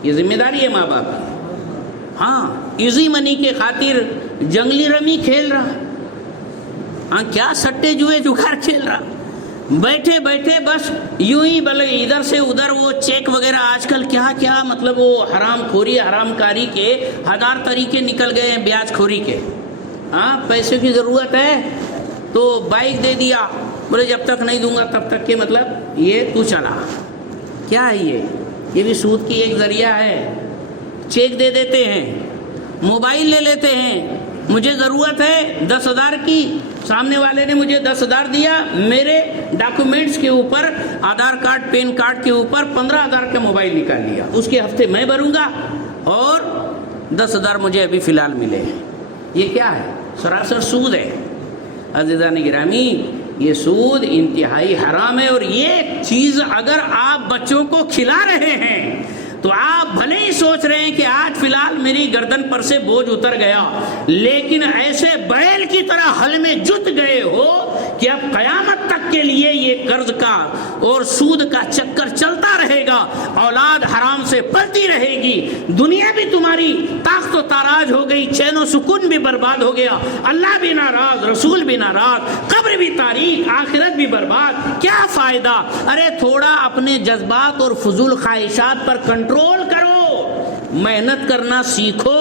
یہ ذمہ داری ہے ماں باپ کی. ہاں, ایزی منی کے خاطر جنگلی رمی کھیل رہا, ہاں کیا سٹے جوئے جگار کھیل رہا, بیٹھے بیٹھے بس یوں ہی بلے ادھر سے ادھر وہ چیک وغیرہ. آج کل کیا کیا مطلب وہ حرام خوری, حرام کاری کے 1000 طریقے نکل گئے ہیں, بیاج خوری کے. ہاں, پیسے کی ضرورت ہے تو بائک دے دیا, بولے جب تک نہیں دوں گا تب تک کے مطلب یہ تو چلا. کیا ہے یہ بھی سود کی ایک ذریعہ ہے. چیک دے دیتے ہیں, موبائل لے لیتے ہیں, مجھے ضرورت ہے 10,000 کی, سامنے والے نے مجھے 10,000 دیا, میرے ڈاکومنٹس کے اوپر آدھار کارڈ, پین کارڈ کے اوپر 15,000 کا موبائل نکال لیا. اس کے ہفتے میں بھروں گا اور 10,000 مجھے ابھی فی الحال ملے ہیں. یہ کیا ہے؟ سراسر سود ہے. عزیزان گرامی, یہ سود انتہائی حرام ہے. اور یہ چیز اگر آپ بچوں کو کھلا رہے ہیں تو آپ بھلے ہی سوچ رہے ہیں کہ آج فی الحال میری گردن پر سے بوجھ اتر گیا, لیکن ایسے بیل کی طرح حل میں جت گئے ہو کہ اب قیامت تک کے لیے یہ قرض کا اور سود کا چکر چلتا رہے گا. اولاد حرام سے پلتی رہے گی, دنیا بھی تمہاری تاخت و تاراج ہو گئی, چین و سکون بھی برباد ہو گیا, اللہ بھی ناراض, رسول بھی ناراض, قبر بھی تاریک, آخرت بھی برباد. کیا فائدہ؟ ارے تھوڑا اپنے جذبات اور فضول خواہشات پر کنٹرول کرو, محنت کرنا سیکھو,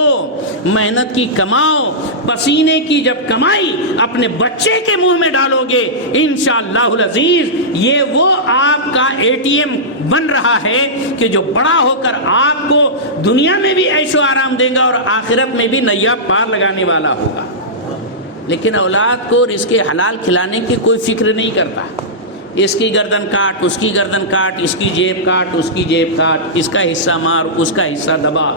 محنت کی کماؤ. پسینے کی جب کمائی اپنے بچے کے منہ میں ڈالو گے انشاءاللہ العزیز, یہ وہ آپ کا ATM بن رہا ہے کہ جو بڑا ہو کر آپ کو دنیا میں بھی عیش و آرام دے گا اور آخرت میں بھی نیا پار لگانے والا ہوگا. لیکن اولاد کو رزق حلال کھلانے کی کوئی فکر نہیں کرتا. اس کی گردن کاٹ, اس کی گردن کاٹ, اس کی جیب کاٹ, اس کی جیب کاٹ, اس کا حصہ مار, اس کا حصہ دبا,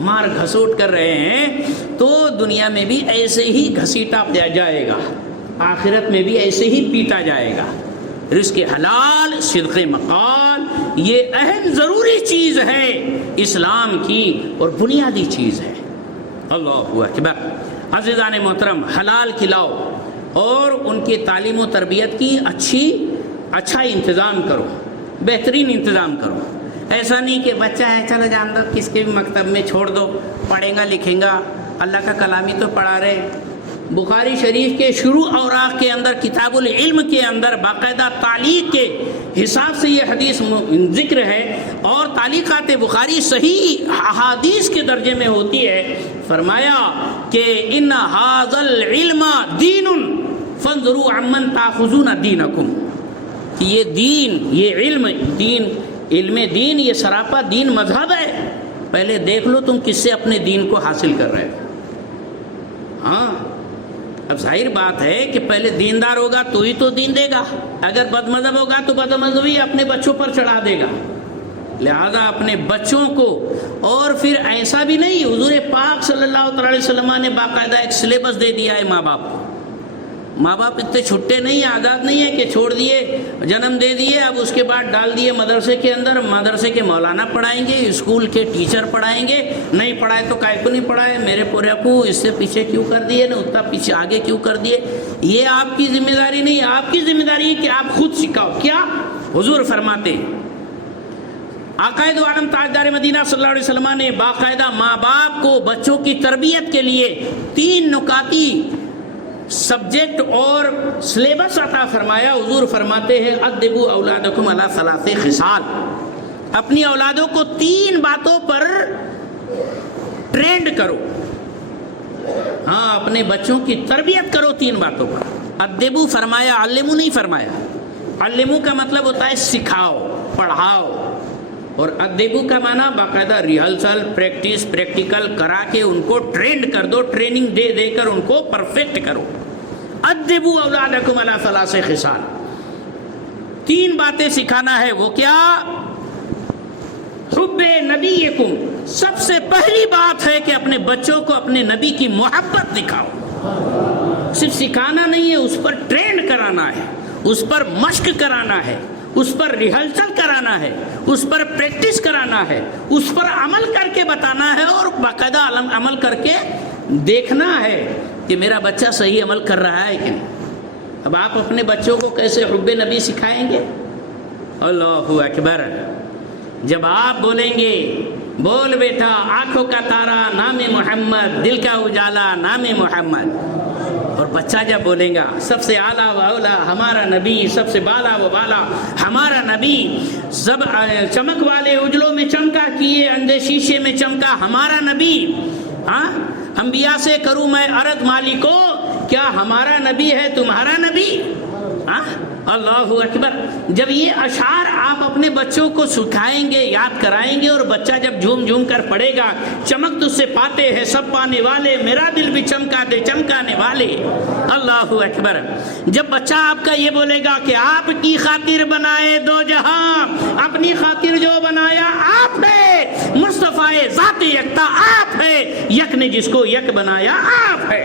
مار گھسوٹ کر رہے ہیں. تو دنیا میں بھی ایسے ہی گھسیٹا جائے گا, آخرت میں بھی ایسے ہی پیٹا جائے گا. رزق حلال, صدق مقال, یہ اہم ضروری چیز ہے اسلام کی اور بنیادی چیز ہے. اللہ اکبر. عزیزان محترم, حلال کھلاؤ اور ان کی تعلیم و تربیت کی اچھا انتظام کرو, بہترین انتظام کرو. ایسا نہیں کہ بچہ ہے چلو جان دو, کس کے بھی مکتب میں چھوڑ دو, پڑھے گا لکھیں گا, اللہ کا کلامی تو پڑھا رہے. بخاری شریف کے شروع اوراق کے اندر, کتاب العلم کے اندر باقاعدہ تعلیق کے حساب سے یہ حدیث ذکر ہے, اور تعلیقات بخاری صحیح احادیث کے درجے میں ہوتی ہے. فرمایا کہ ان ھذا العلم دین فانظروا عمن تاخذون دینکم, کہ یہ دین, یہ علم دین, علم دین یہ سراپا دین مذہب ہے. پہلے دیکھ لو تم کس سے اپنے دین کو حاصل کر رہے ہو. ہاں, اب ظاہر بات ہے کہ پہلے دیندار ہوگا تو ہی تو دین دے گا, اگر بد مذہب ہوگا تو بد مذہبی اپنے بچوں پر چڑھا دے گا. لہذا اپنے بچوں کو, اور پھر ایسا بھی نہیں, حضور پاک صلی اللہ علیہ وسلم نے باقاعدہ ایک سلیبس دے دیا ہے ماں باپ کو. ماں باپ اتنے چھٹے نہیں, آزاد نہیں ہے کہ چھوڑ دیے, جنم دے دیے, اب اس کے بعد ڈال دیے مدرسے کے اندر, مدرسے کے مولانا پڑھائیں گے, اسکول کے ٹیچر پڑھائیں گے, نہیں پڑھائے تو کائے کو نہیں پڑھائے, میرے پورے کو اس سے پیچھے کیوں کر دیے, نہ اتنا پیچھے آگے کیوں کر دیے. یہ آپ کی ذمہ داری نہیں, آپ کی ذمہ داری ہے کہ آپ خود سکھاؤ. کیا حضور فرماتے, آقائے دو عالم تاجدار مدینہ صلی اللہ علیہ وسلم نے باقاعدہ ماں باپ کو بچوں کی تربیت کے لیے 3 نکاتی سبجیکٹ اور سلیبس عطا فرمایا. حضور فرماتے ہیں ادبوا اولادکم علی ثلاث خصال، اپنی اولادوں کو 3 باتوں پر ٹرینڈ کرو. ہاں، اپنے بچوں کی تربیت کرو 3 باتوں پر. ادبو فرمایا، علمو نہیں فرمایا. علمو کا مطلب ہوتا ہے سکھاؤ، پڑھاؤ، اور ادبو کا معنی باقاعدہ ریہرسل، پریکٹیکل کرا کے ان کو ٹرینڈ کر دو، ٹریننگ دے دے کر ان کو پرفیکٹ کرو. ادبوا اولادکم علی ثلاث خصال، 3 باتیں سکھانا ہے. وہ کیا؟ حب نبیکم، سب سے پہلی بات ہے کہ اپنے بچوں کو اپنے نبی کی محبت دکھاؤ. صرف سکھانا نہیں ہے، اس پر ٹرینڈ کرانا ہے، اس پر مشق کرانا ہے، اس پر ریہرسل کرانا ہے، اس پر پریکٹس کرانا ہے، اس پر عمل کر کے بتانا ہے، اور باقاعدہ عمل کر کے دیکھنا ہے کہ میرا بچہ صحیح عمل کر رہا ہے کہ نہیں. اب آپ اپنے بچوں کو کیسے حب نبی سکھائیں گے؟ اللہ اکبر. جب آپ بولیں گے بول بیٹا آنکھوں کا تارا نام محمد، دل کا اجالا نام محمد، اور بچہ جب بولے گا سب سے اعلیٰ و اولا ہمارا نبی، سب سے بالا و بالا ہمارا نبی، سب چمک والے اجلوں میں چمکا کیے اندھے شیشے میں چمکا ہمارا نبی. ہاں، انبیاء سے کروں میں عرض مالکو، کیا ہمارا نبی ہے تمہارا نبی؟ ہاں، اللہ اکبر. جب یہ اشعار آپ اپنے بچوں کو سکھائیں گے، یاد کرائیں گے، اور بچہ جب جھوم جھوم کر پڑھے گا، چمک تجھ سے پاتے ہیں سب پانے والے، میرا دل بھی چمکا دے چمکانے والے. اللہ اکبر. جب بچہ آپ کا یہ بولے گا کہ آپ کی خاطر بنائے 2 جہاں، اپنی خاطر جو بنایا آپ ہے، مصطفیٰ ذات یکتا آپ ہے، یک نے جس کو یک بنایا آپ ہے.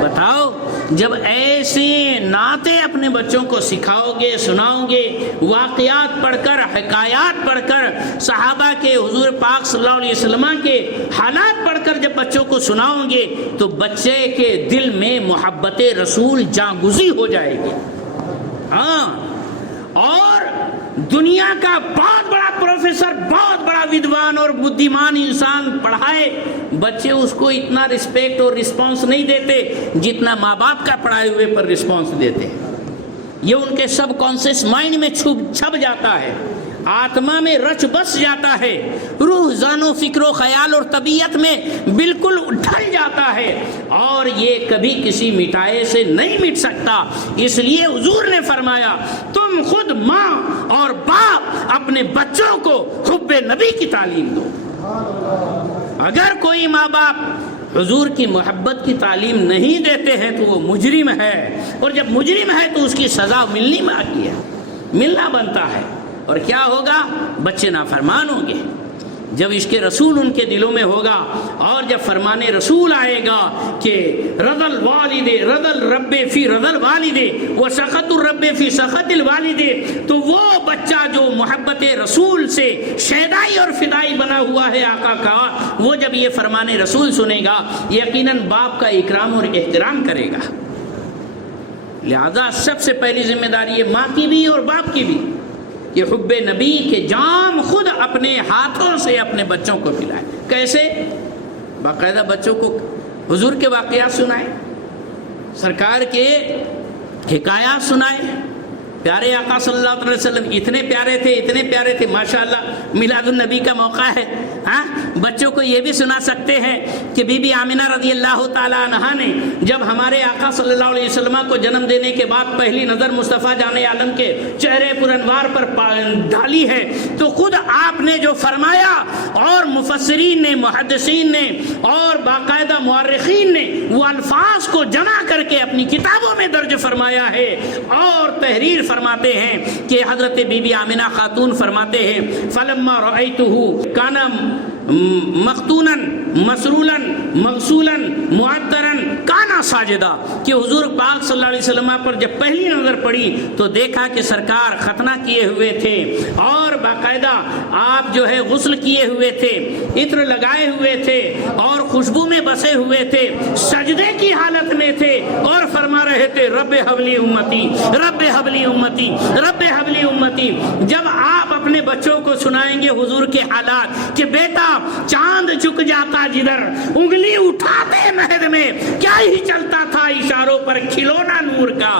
بتاؤ، جب ایسے نعتیں اپنے بچوں کو سکھاؤ گے، سناؤ گے، واقعات پڑھ کر، حکایات پڑھ کر، صحابہ کے، حضور پاک صلی اللہ علیہ وسلم کے حالات پڑھ کر جب بچوں کو سناؤ گے، تو بچے کے دل میں محبت رسول جاگزی ہو جائے گی. ہاں، اور دنیا کا بہت بڑا پروفیسر، بہت بڑا ودوان اور بدھیمان انسان پڑھائے، بچے اس کو اتنا رسپیکٹ اور رسپانس نہیں دیتے جتنا ماں باپ کا پڑھائے ہوئے پر رسپانس دیتے ہیں. یہ ان کے سب کانشیس مائنڈ میں چھپ جاتا ہے، آتما میں رچ بس جاتا ہے، روح، ذہن و فکر و خیال اور طبیعت میں بالکل ڈھل جاتا ہے، اور یہ کبھی کسی مٹائے سے نہیں مٹ سکتا. اس لیے حضور نے فرمایا تم خود ماں اور باپ اپنے بچوں کو حب نبی کی تعلیم دو. اگر کوئی ماں باپ حضور کی محبت کی تعلیم نہیں دیتے ہیں تو وہ مجرم ہے، اور جب مجرم ہے تو اس کی سزا ملنی باقی ہے، ملنا بنتا ہے. اور کیا ہوگا؟ بچے نافرمان ہوں گے. جب عشق رسول ان کے دلوں میں ہوگا، اور جب فرمان رسول آئے گا کہ رضا الوالد رضا الرب فی رضا الوالد و سخط الرب فی سخط الوالد، تو وہ بچہ جو محبت رسول سے شیدائی اور فدائی بنا ہوا ہے آقا کا، وہ جب یہ فرمان رسول سنے گا یقیناً باپ کا اکرام اور احترام کرے گا. لہذا سب سے پہلی ذمہ داری ہے ماں کی بھی اور باپ کی بھی کہ حب نبی کے جام خود اپنے ہاتھوں سے اپنے بچوں کو پلائے. کیسے؟ باقاعدہ بچوں کو حضور کے واقعات سنائے، سرکار کے حکایات سنائے. پیارے آقا صلی اللہ علیہ وسلم اتنے پیارے تھے ماشاءاللہ. میلاد النبی کا موقع ہے، ہاں، بچوں کو یہ بھی سنا سکتے ہیں کہ بی بی آمنہ رضی اللہ تعالی عنہا نے جب ہمارے آقا صلی اللہ علیہ وسلم کو جنم دینے کے بعد پہلی نظر مصطفیٰ جان عالم کے چہرے پر انوار پر ڈالی ہے، تو خود آپ نے جو فرمایا، اور مفسرین نے، محدثین نے اور باقاعدہ مورخین نے وہ الفاظ کو جمع کر کے اپنی کتابوں میں درج فرمایا ہے، اور تحریر فرماتے ہیں کہ حضرت بی بی آمنہ خاتون فرماتے ہیں فلما رأیتہ کان مختونا مسرولا مغسولا معطرا کانا ساجدا، کہ حضور پاک صلی اللہ علیہ وسلم پر جب پہلی نظر پڑی تو دیکھا کہ سرکار ختنہ کیے ہوئے تھے، اور باقاعدہ آپ جو ہے غسل کیے ہوئے تھے، عطر لگائے ہوئے تھے اور خوشبو میں بسے ہوئے تھے، سجدے کی حالت میں تھے اور فرما رہے تھے رب حبلی امتی، رب حبلی امتی، رب حبلی امتی۔ جب آپ اپنے بچوں کو سنائیں گے حضور کے حالات کہ بیٹا چاند جھک جاتا جدھر، انگلی اٹھاتے مہد میں کیا ہی چلتا تھا اشاروں پر کھلونا نور کا،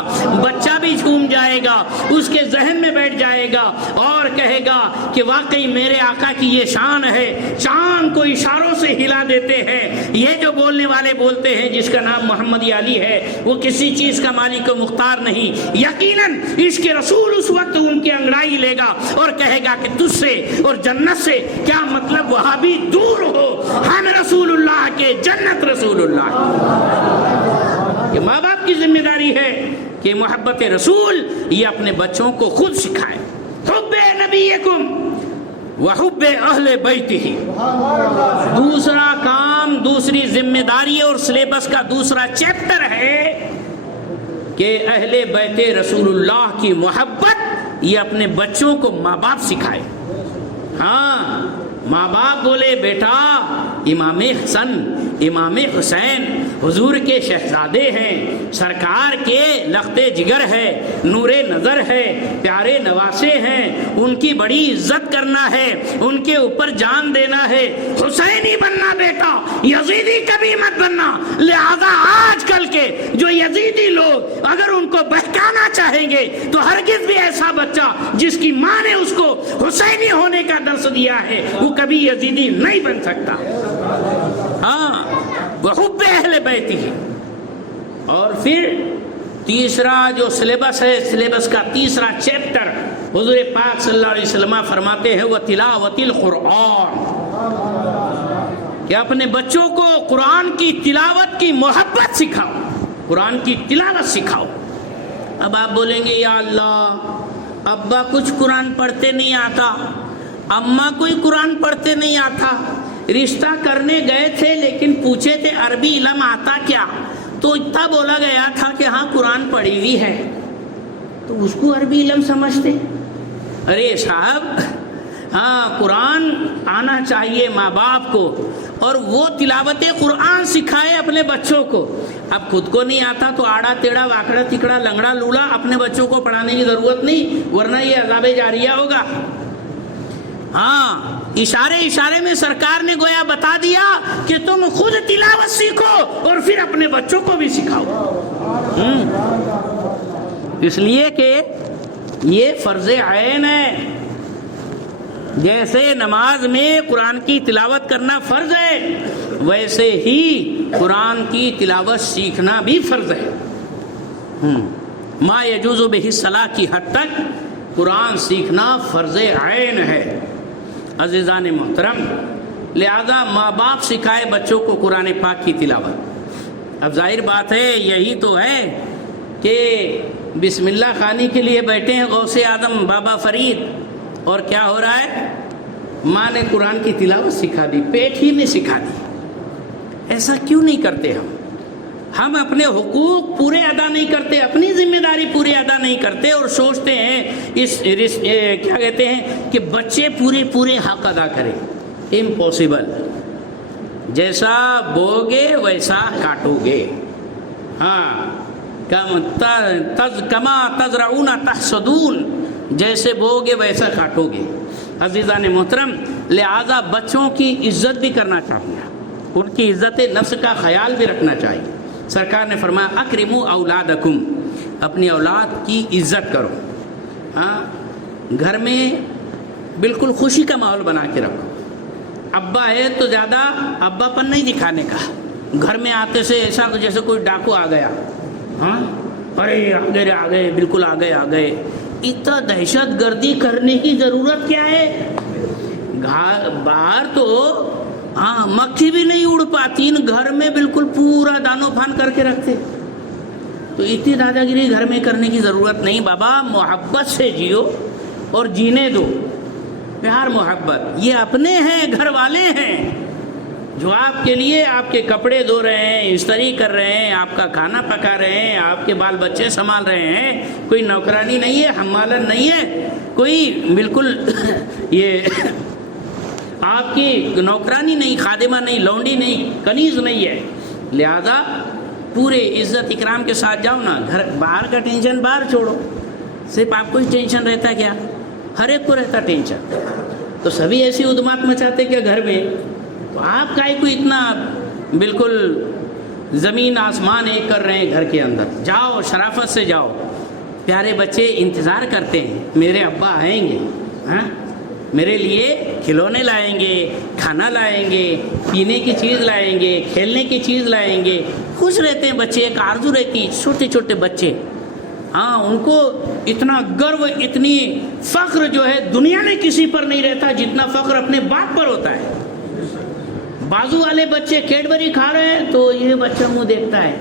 بچہ بھی جھوم جائے گا، اس کے ذہن میں بیٹھ جائے گا اور کہے گا کہ واقعی میرے آقا کی یہ شان ہے، چاند کو اشاروں سے ہلا دیتے ہیں۔ یہ جو بولنے والے بولتے ہیں جس کا نام محمد علی ہے، وہ کسی چیز کا مالک و مختار نہیں، یقیناً عشق رسول اس وقت ان کی انگڑائی لے گا اور کہے گا کہ تجھ سے اور جنت سے کیا مطلب، وہاں بھی دور ہو، ہم رسول اللہ کے، جنت رسول اللہ۔ یہ ماں باپ کی ذمہ داری ہے کہ محبت رسول یہ اپنے بچوں کو خود سکھائے۔ حب نبیکم وحب اہل بیتہ، دوسرا کام، دوسری ذمہ داری اور سلیبس کا دوسرا چیپٹر ہے کہ اہل بیت رسول اللہ کی محبت یہ اپنے بچوں کو ماں باپ سکھائے۔ ہاں، ماں باپ بولے بیٹا امام حسن امام حسین حضور کے شہزادے ہیں، سرکار کے لختے جگر ہے، نور نظر ہے، پیارے نواسے ہیں، ان کی بڑی عزت کرنا ہے، ان کے اوپر جان دینا ہے، حسینی بننا بیٹا، یزیدی کبھی مت بننا۔ لہذا آج کل کے جو یزیدی لوگ اگر ان کو بہکانا چاہیں گے تو ہرگز بھی ایسا بچہ جس کی ماں نے اس کو حسینی ہونے کا درس دیا ہے وہ کبھی یزیدی نہیں بن سکتا۔ ہاں، وحب اہل بیتہ۔ اور پھر تیسرا جو سلیبس ہے، سلیبس کا تیسرا چیپٹر، حضور پاک صلی اللہ علیہ وسلم فرماتے ہیں وَتِلَاوَتِ الْقُرْآنِ، کہ اپنے بچوں کو قرآن کی تلاوت کی محبت سکھاؤ، قرآن کی تلاوت سکھاؤ۔ اب آپ بولیں گے یا اللہ ابا کچھ قرآن پڑھتے نہیں آتا، اماں کوئی قرآن پڑھتے نہیں آتا، رشتہ کرنے گئے تھے لیکن پوچھے تھے عربی علم آتا کیا، تو اتنا بولا گیا تھا کہ ہاں قرآن پڑھی ہوئی ہے، تو اس کو عربی علم سمجھتے۔ ارے صاحب، ہاں قرآن آنا چاہیے ماں باپ کو، اور وہ تلاوت قرآن سکھائے اپنے بچوں کو۔ اب خود کو نہیں آتا تو آڑا ٹیڑھا واکڑا تکڑا لنگڑا لولا اپنے بچوں کو پڑھانے کی ضرورت نہیں، ورنہ یہ عذاب جاریہ ہوگا۔ ہاں، اشارے میں سرکار نے گویا بتا دیا کہ تم خود تلاوت سیکھو اور پھر اپنے بچوں کو بھی سکھاؤ۔ اس لیے کہ یہ فرض عین ہے، جیسے نماز میں قرآن کی تلاوت کرنا فرض ہے ویسے ہی قرآن کی تلاوت سیکھنا بھی فرض ہے۔ ما یجوز بہ الصلاۃ کی حد تک قرآن سیکھنا فرض عین ہے۔ عزیزان محترم، لہذا ماں باپ سکھائے بچوں کو قرآن پاک کی تلاوت۔ اب ظاہر بات ہے یہی تو ہے کہ بسم اللہ خوانی کے لیے بیٹھے ہیں غوث اعظم بابا فرید، اور کیا ہو رہا ہے، ماں نے قرآن کی تلاوت سکھا دی، پیٹ ہی میں سکھا دی۔ ایسا کیوں نہیں کرتے ہم اپنے حقوق پورے ادا نہیں کرتے، اپنی ذمہ داری پورے ادا نہیں کرتے، اور سوچتے ہیں کیا کہتے ہیں کہ بچے پورے حق ادا کریں۔ امپاسبل، جیسا بوگے ویسا کاٹو گے۔ ہاں، کما تزرعون تحصدون، جیسے بوگے ویسا کاٹو گے۔ عزیزان محترم، لہذا بچوں کی عزت بھی کرنا چاہیے، ان کی عزت نفس کا خیال بھی رکھنا چاہیے۔ سرکار نے فرمایا اکرموا اولادکم، اپنی اولاد کی عزت کرو۔ ہاں، گھر میں بالکل خوشی کا ماحول بنا کے رکھو۔ ابا ہے تو زیادہ ابا پن نہیں دکھانے کا، گھر میں آتے سے ایسا جیسے کوئی ڈاکو آ گیا، ہاں ارے آ گئے بالکل آ گئے۔ اتنا دہشت گردی کرنے کی ضرورت کیا ہے؟ باہر تو ہاں مکھی بھی نہیں اڑ پاتی، گھر میں بالکل پورا دانو پھان کر کے رکھتے، تو اتنی دادا گیری گھر میں کرنے کی ضرورت نہیں۔ بابا محبت سے جیو اور جینے دو، پیار محبت، یہ اپنے ہیں، گھر والے ہیں۔ جو آپ کے لیے آپ کے کپڑے دھو رہے ہیں، استری کر رہے ہیں، آپ کا کھانا پکا رہے ہیں، آپ کے بال بچے سنبھال رہے ہیں، کوئی نوکرانی نہیں ہے، حمالن نہیں ہے، کوئی بالکل یہ آپ کی نوکرانی نہیں، خادمہ نہیں، لونڈی نہیں، کنیز نہیں ہے. لہذا پورے عزت اکرام کے ساتھ جاؤ نا. گھر باہر کا ٹینشن باہر چھوڑو. صرف آپ کو ہی ٹینشن رہتا ہے کیا؟ ہر ایک کو رہتا ٹینشن. تو سبھی ایسی ادمات مچاتے کیا گھر میں؟ تو آپ کا ہی کوئی اتنا بالکل زمین آسمان ایک کر رہے ہیں گھر کے اندر. جاؤ شرافت سے جاؤ. پیارے بچے انتظار کرتے ہیں میرے ابا آئیں گے، ہاں میرے لیے کھلونے لائیں گے، کھانا لائیں گے، پینے کی چیز لائیں گے، کھیلنے کی چیز لائیں گے. خوش رہتے ہیں بچے. ایک آرزو رہتی، چھوٹے چھوٹے بچے، ہاں ان کو اتنا گرو، اتنی فخر جو ہے دنیا میں کسی پر نہیں رہتا جتنا فخر اپنے باپ پر ہوتا ہے. بازو والے بچے کیڈبری کھا رہے ہیں تو یہ بچہ منہ دیکھتا ہے،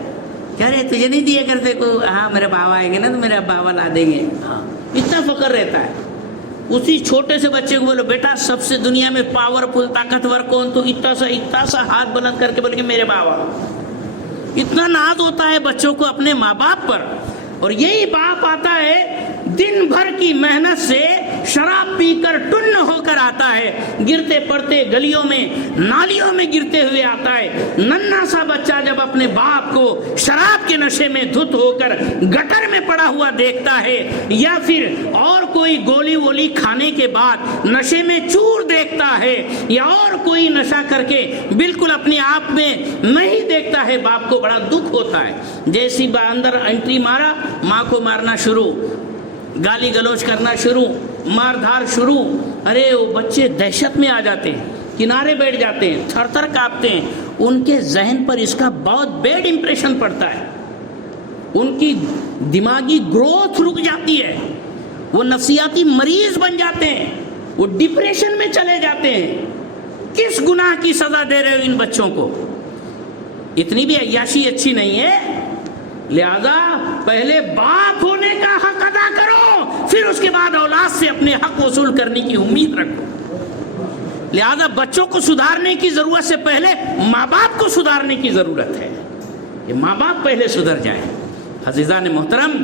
کہہ رہے تجھے نہیں دیا کرتے کو؟ ہاں میرے بابا آئیں گے نا تو میرے ابا لا دیں گے. ہاں اتنا فخر رہتا ہے. اسی چھوٹے سے بچے کو بولو بیٹا سب سے دنیا میں پاورفل طاقتور کون؟ تو اتنا سا ہاتھ بلند کر کے بولے کہ میرے بابا. اتنا ناز ہوتا ہے بچوں کو اپنے ماں باپ پر. اور یہی باپ آتا ہے دن بھر کی محنت سے شراب پی کر ٹن ہو کر آتا ہے، گرتے پڑتے گلیوں میں نالیوں میں گرتے ہوئے آتا ہے. ننھا سا بچہ جب اپنے باپ کو شراب کے نشے میں دھت ہو کر گٹر میں پڑا ہوا دیکھتا ہے، یا پھر اور کوئی گولی وولی کھانے کے بعد نشے میں چور دیکھتا ہے، یا اور کوئی نشہ کر کے بالکل اپنے آپ میں نہیں دیکھتا ہے، باپ کو بڑا دکھ ہوتا ہے. جیسی اندر انٹری مارا، ماں کو مارنا شروع، گالی گلوچ کرنا شروع، مار دھار شروع. ارے وہ بچے دہشت میں آ جاتے ہیں، کنارے بیٹھ جاتے ہیں، تھر تھر کانپتے ہیں. ان کے ذہن پر اس کا بہت بیڈ امپریشن پڑتا ہے. ان کی دماغی گروتھ رک جاتی ہے، وہ نفسیاتی مریض بن جاتے ہیں، وہ ڈپریشن میں چلے جاتے ہیں. کس گناہ کی سزا دے رہے ہو ان بچوں کو؟ اتنی بھی عیاشی اچھی نہیں ہے. لہذا پہلے باپ ہونے کا حق ادا کرو، پھر اس کے بعد اولاد سے اپنے حق وصول کرنے کی امید رکھو. لہذا بچوں کو سدھارنے کی ضرورت سے پہلے ماں باپ کو سدھارنے کی ضرورت ہے. کہ ماں باپ پہلے سدھر جائیں. عزیزان محترم،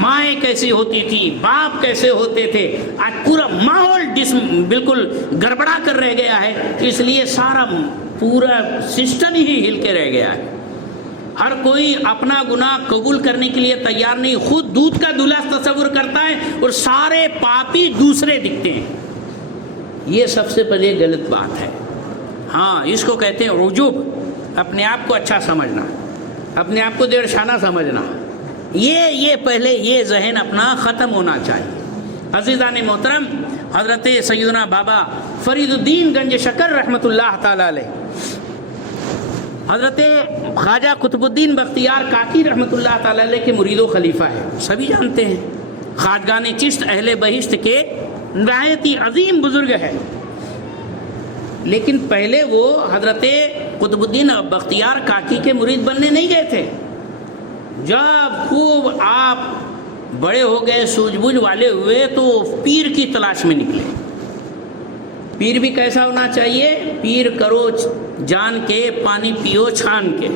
مائیں کیسی ہوتی تھی، باپ کیسے ہوتے تھے، آج پورا ماحول بالکل گڑبڑا کر رہ گیا ہے. اس لیے سارا پورا سسٹم ہی ہل کے رہ گیا ہے. ہر کوئی اپنا گناہ قبول کرنے کے لیے تیار نہیں. خود دودھ کا دلہا تصور کرتا ہے اور سارے پاپی دوسرے دکھتے ہیں. یہ سب سے پہلے غلط بات ہے. ہاں اس کو کہتے ہیں عجب، اپنے آپ کو اچھا سمجھنا، اپنے آپ کو ڈیڑھ شانہ سمجھنا. یہ پہلے یہ ذہن اپنا ختم ہونا چاہیے. عزیزان محترم، حضرت سیدنا بابا فرید الدین گنج شکر رحمۃ اللہ تعالی علیہ، حضرت خواجہ قطب الدین بختیار کاکی رحمۃ اللہ تعالی علیہ کے مرید و خلیفہ ہے. سبھی جانتے ہیں خواجگان چشت اہل بہشت کے نہایت ہی عظیم بزرگ ہے. لیکن پہلے وہ حضرت قطب الدین بختیار کاکی کے مرید بننے نہیں گئے تھے. جب خوب آپ بڑے ہو گئے، سوجھ بوجھ والے ہوئے، تو پیر کی تلاش میں نکلے. پیر بھی کیسا ہونا چاہیے؟ پیر کرو جان کے، پانی پیو چھان کے.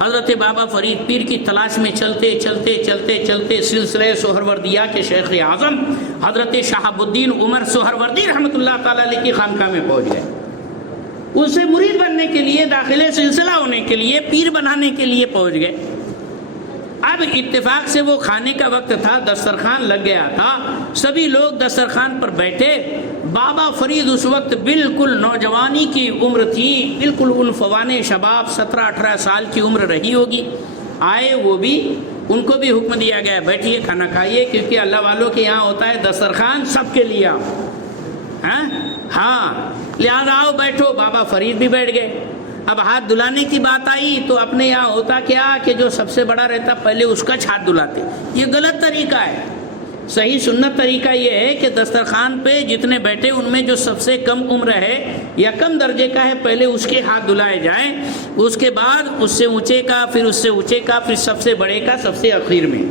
حضرت بابا فرید پیر کی تلاش میں چلتے چلتے چلتے چلتے سلسلہ سہروردیہ کے شیخ اعظم حضرت شہاب الدین عمر سہروردی رحمۃ اللہ تعالی علیہ کی خانقاہ میں پہنچ گئے. ان سے مرید بننے کے لیے، داخل سلسلہ ہونے کے لیے، پیر بنانے کے لیے پہنچ گئے. اب اتفاق سے وہ کھانے کا وقت تھا، دسترخوان لگ گیا تھا، سبھی لوگ دسترخوان پر بیٹھے. بابا فرید اس وقت بالکل نوجوانی کی عمر تھی، بالکل عنفوان شباب، 17-18 سال کی عمر رہی ہوگی. آئے وہ بھی، ان کو بھی حکم دیا گیا بیٹھیے کھانا کھائیے، کیونکہ اللہ والوں کے یہاں ہوتا ہے دسترخوان سب کے لیے. ہاں لہٰذا آؤ بیٹھو. بابا فرید بھی بیٹھ گئے. اب ہاتھ دھلانے کی بات آئی تو اپنے یہاں ہوتا کیا کہ جو سب سے بڑا رہتا پہلے اس کا ہاتھ دھلاتے. یہ غلط طریقہ ہے. صحیح سنت طریقہ یہ ہے کہ دسترخوان پہ جتنے بیٹھے ان میں جو سب سے کم عمر ہے یا کم درجے کا ہے، پہلے اس کے ہاتھ دھلائے جائیں. اس کے بعد اس سے اونچے کا، پھر اس سے اونچے کا، پھر سب سے بڑے کا سب سے اخیر میں.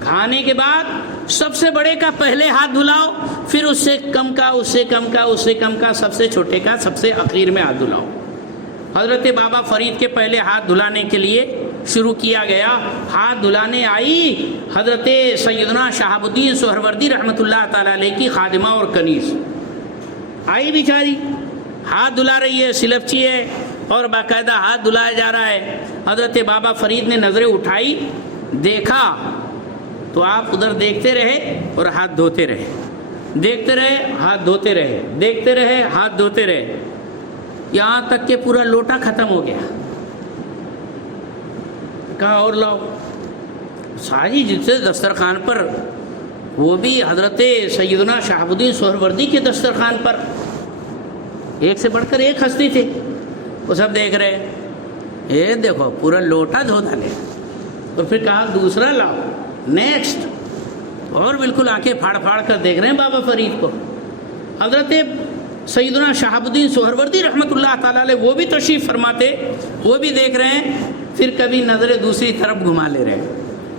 کھانے کے بعد سب سے بڑے کا پہلے ہاتھ دھلاؤ، پھر اس سے کم کا، اس سے کم کا، اس سے کم کا، سب سے چھوٹے کا سب سے اخیر میں ہاتھ دھلاؤ. حضرت بابا فرید کے پہلے ہاتھ دھلانے کے لیے شروع کیا گیا. ہاتھ دھلانے آئی حضرت سیدنا شہاب الدین سہروردی رحمۃ اللہ تعالیٰ علیہ کی خادمہ اور کنیز. آئی بیچاری, ہاتھ دھلا رہی ہے, سلفچی ہے اور باقاعدہ ہاتھ دھلایا جا رہا ہے. حضرت بابا فرید نے نظریں اٹھائی, دیکھا تو آپ ادھر دیکھتے رہے اور ہاتھ دھوتے رہے, دیکھتے رہے ہاتھ دھوتے رہے, دیکھتے رہے ہاتھ دھوتے رہے, یہاں تک کہ پورا لوٹا ختم ہو گیا. کہا اور لاؤ. ساری جس سے دسترخوان پر, وہ بھی حضرت سیدنا شہاب الدین سہروردی کے دسترخوان پر, ایک سے بڑھ کر ایک ہستی تھی, وہ سب دیکھ رہے, یہ دیکھو پورا لوٹا دھو ڈالے. تو پھر کہا دوسرا لاؤ, نیکسٹ, اور بالکل آنکھیں پھاڑ پھاڑ کر دیکھ رہے ہیں بابا فرید کو. حضرت سیدنا شہاب الدین سہروردی رحمۃ اللہ تعالیٰ علیہ وہ بھی تشریف فرماتے, وہ بھی دیکھ رہے ہیں, پھر کبھی نظریں دوسری طرف گھما لے رہے ہیں,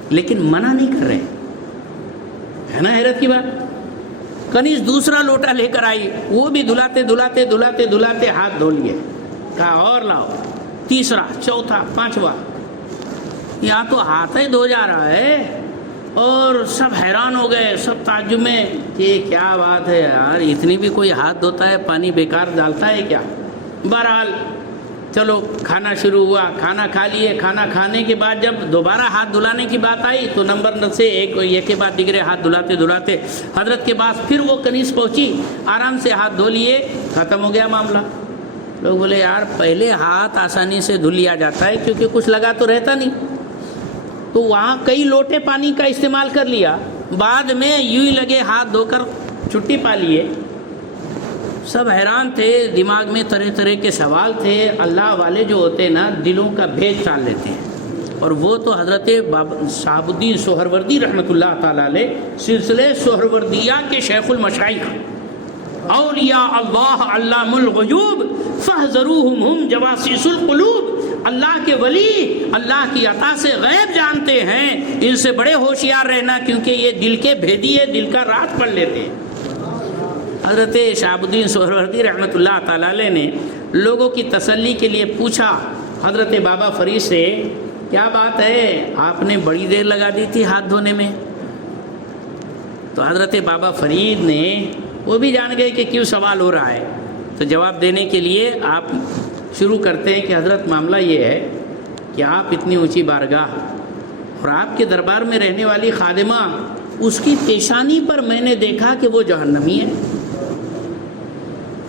لیکن منع نہیں کر رہے. ہے نا حیرت کی بات. کنیز دوسرا لوٹا لے کر آئی, وہ بھی دھلاتے دھلاتے دھلاتے دھلاتے ہاتھ دھو لیے. کہا اور لاؤ, تیسرا, چوتھا, پانچواں. یہاں تو ہاتھ ہی دھو جا رہا ہے, اور سب حیران ہو گئے, سب تعجب میں کہ کیا بات ہے یار, اتنی بھی کوئی ہاتھ دھوتا ہے, پانی بیکار ڈالتا ہے کیا. بہرحال چلو کھانا شروع ہوا, کھانا کھا لیے. کھانا کھانے کے بعد جب دوبارہ ہاتھ دھلانے کی بات آئی تو نمبر سے ایک کے بعد دیگرے ہاتھ دھلاتے دھلاتے حضرت کے پاس پھر وہ کنیز پہنچی, آرام سے ہاتھ دھو لیے, ختم ہو گیا معاملہ. لوگ بولے یار پہلے ہاتھ آسانی سے دھل لیا جاتا ہے کیونکہ کچھ لگا تو رہتا نہیں, تو وہاں کئی لوٹے پانی کا استعمال کر لیا, بعد میں یوں ہی لگے ہاتھ دھو کر چھٹی پا لیے. سب حیران تھے, دماغ میں طرح طرح کے سوال تھے. اللہ والے جو ہوتے نا دلوں کا بھید ٹال لیتے ہیں, اور وہ تو حضرت شہاب الدین سہروردی رحمۃ اللہ تعالیٰ علیہ سلسلے سہروردیہ کے شیخ المشائخ, اولیاء اللہ علام الغیوب فاحذروہم ہم جواسیس القلوب. اللہ کے ولی اللہ کی عطا سے غیب جانتے ہیں, ان سے بڑے ہوشیار رہنا کیونکہ یہ دل کے بھیدی ہے, دل کا راز پڑھ لیتے ہیں. حضرت شہاب الدین سہروردی رحمۃ اللہ تعالیٰ علیہ نے لوگوں کی تسلی کے لیے پوچھا حضرت بابا فرید سے, کیا بات ہے, آپ نے بڑی دیر لگا دی تھی ہاتھ دھونے میں. تو حضرت بابا فرید نے, وہ بھی جان گئے کہ کیوں سوال ہو رہا ہے, تو جواب دینے کے لیے آپ شروع کرتے ہیں کہ حضرت معاملہ یہ ہے کہ آپ اتنی اونچی بارگاہ اور آپ کے دربار میں رہنے والی خادمہ, اس کی پیشانی پر میں نے دیکھا کہ وہ جہنمی ہے.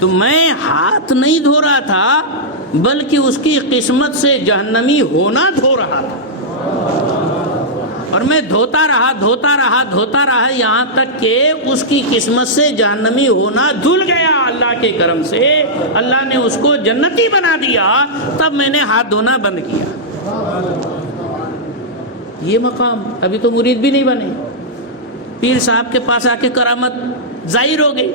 تو میں ہاتھ نہیں دھو رہا تھا بلکہ اس کی قسمت سے جہنمی ہونا دھو رہا تھا, اور میں دھوتا رہا یہاں تک کہ اس کی قسمت سے جہنمی ہونا دھل گیا. اللہ کے کرم سے اللہ نے اس کو جنتی بنا دیا, تب میں نے ہاتھ دھونا بند کیا. یہ مقام ابھی تو مرید بھی نہیں بنے, پیر صاحب کے پاس آ کے کرامت ظاہر ہو گئی.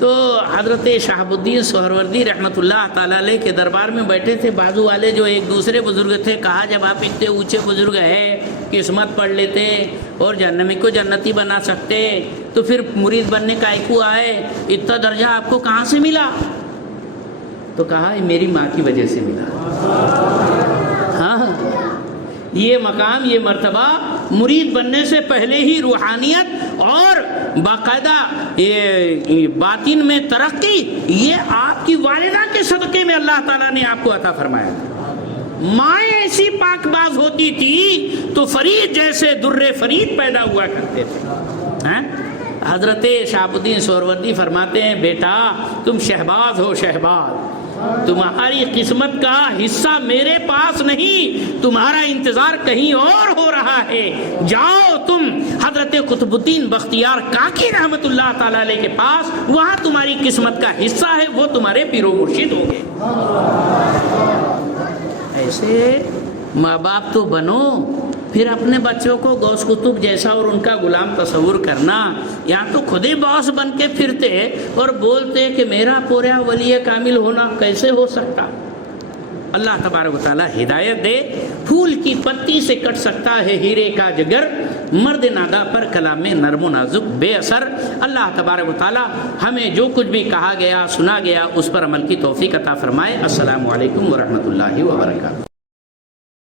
تو حضرت شہاب الدین سہروردی رحمۃ اللہ تعالیٰ علیہ کے دربار میں بیٹھے تھے بازو والے جو ایک دوسرے بزرگ تھے. کہا جب آپ اتنے اونچے بزرگ ہیں, قسمت پڑھ لیتے اور جہنمی کو جنتی بنا سکتے, تو پھر مرید بننے کا ایک ہوا ہے, اتنا درجہ آپ کو کہاں سے ملا؟ تو کہا میری ماں کی وجہ سے ملا. ہاں, یہ مقام, یہ مرتبہ مرید بننے سے پہلے ہی روحانیت اور باقاعدہ یہ باطن میں ترقی, یہ آپ کی والدہ کے صدقے میں اللہ تعالیٰ نے آپ کو عطا فرمایا. مائیں ایسی پاک باز ہوتی تھی تو فرید جیسے در فرید پیدا ہوا کرتے تھے. حضرت شہاب الدین سہروردی فرماتے ہیں, بیٹا تم شہباز ہو, شہباز, تمہاری قسمت کا حصہ میرے پاس نہیں, تمہارا انتظار کہیں اور ہو رہا ہے. جاؤ تم حضرت قطب الدین بختیار کاکی رحمت اللہ تعالیٰ علیہ کے پاس, وہاں تمہاری قسمت کا حصہ ہے, وہ تمہارے پیر و مرشد ہوں گے. ایسے ماں باپ تو بنو, پھر اپنے بچوں کو غوث قطب جیسا اور ان کا غلام تصور کرنا. یہاں تو خود ہی باس بن کے پھرتے اور بولتے کہ میرا پورا ولی کامل ہونا کیسے ہو سکتا. اللہ تبارک و تعالیٰ ہدایت دے. پھول کی پتی سے کٹ سکتا ہے ہیرے کا جگر, مرد نادا پر کلام نرم و نازک بے اثر۔ اللہ تبارک و تعالی ہمیں جو کچھ بھی کہا گیا سنا گیا اس پر عمل کی توفیق عطا فرمائے۔ السلام علیکم ورحمۃ اللہ وبرکاتہ۔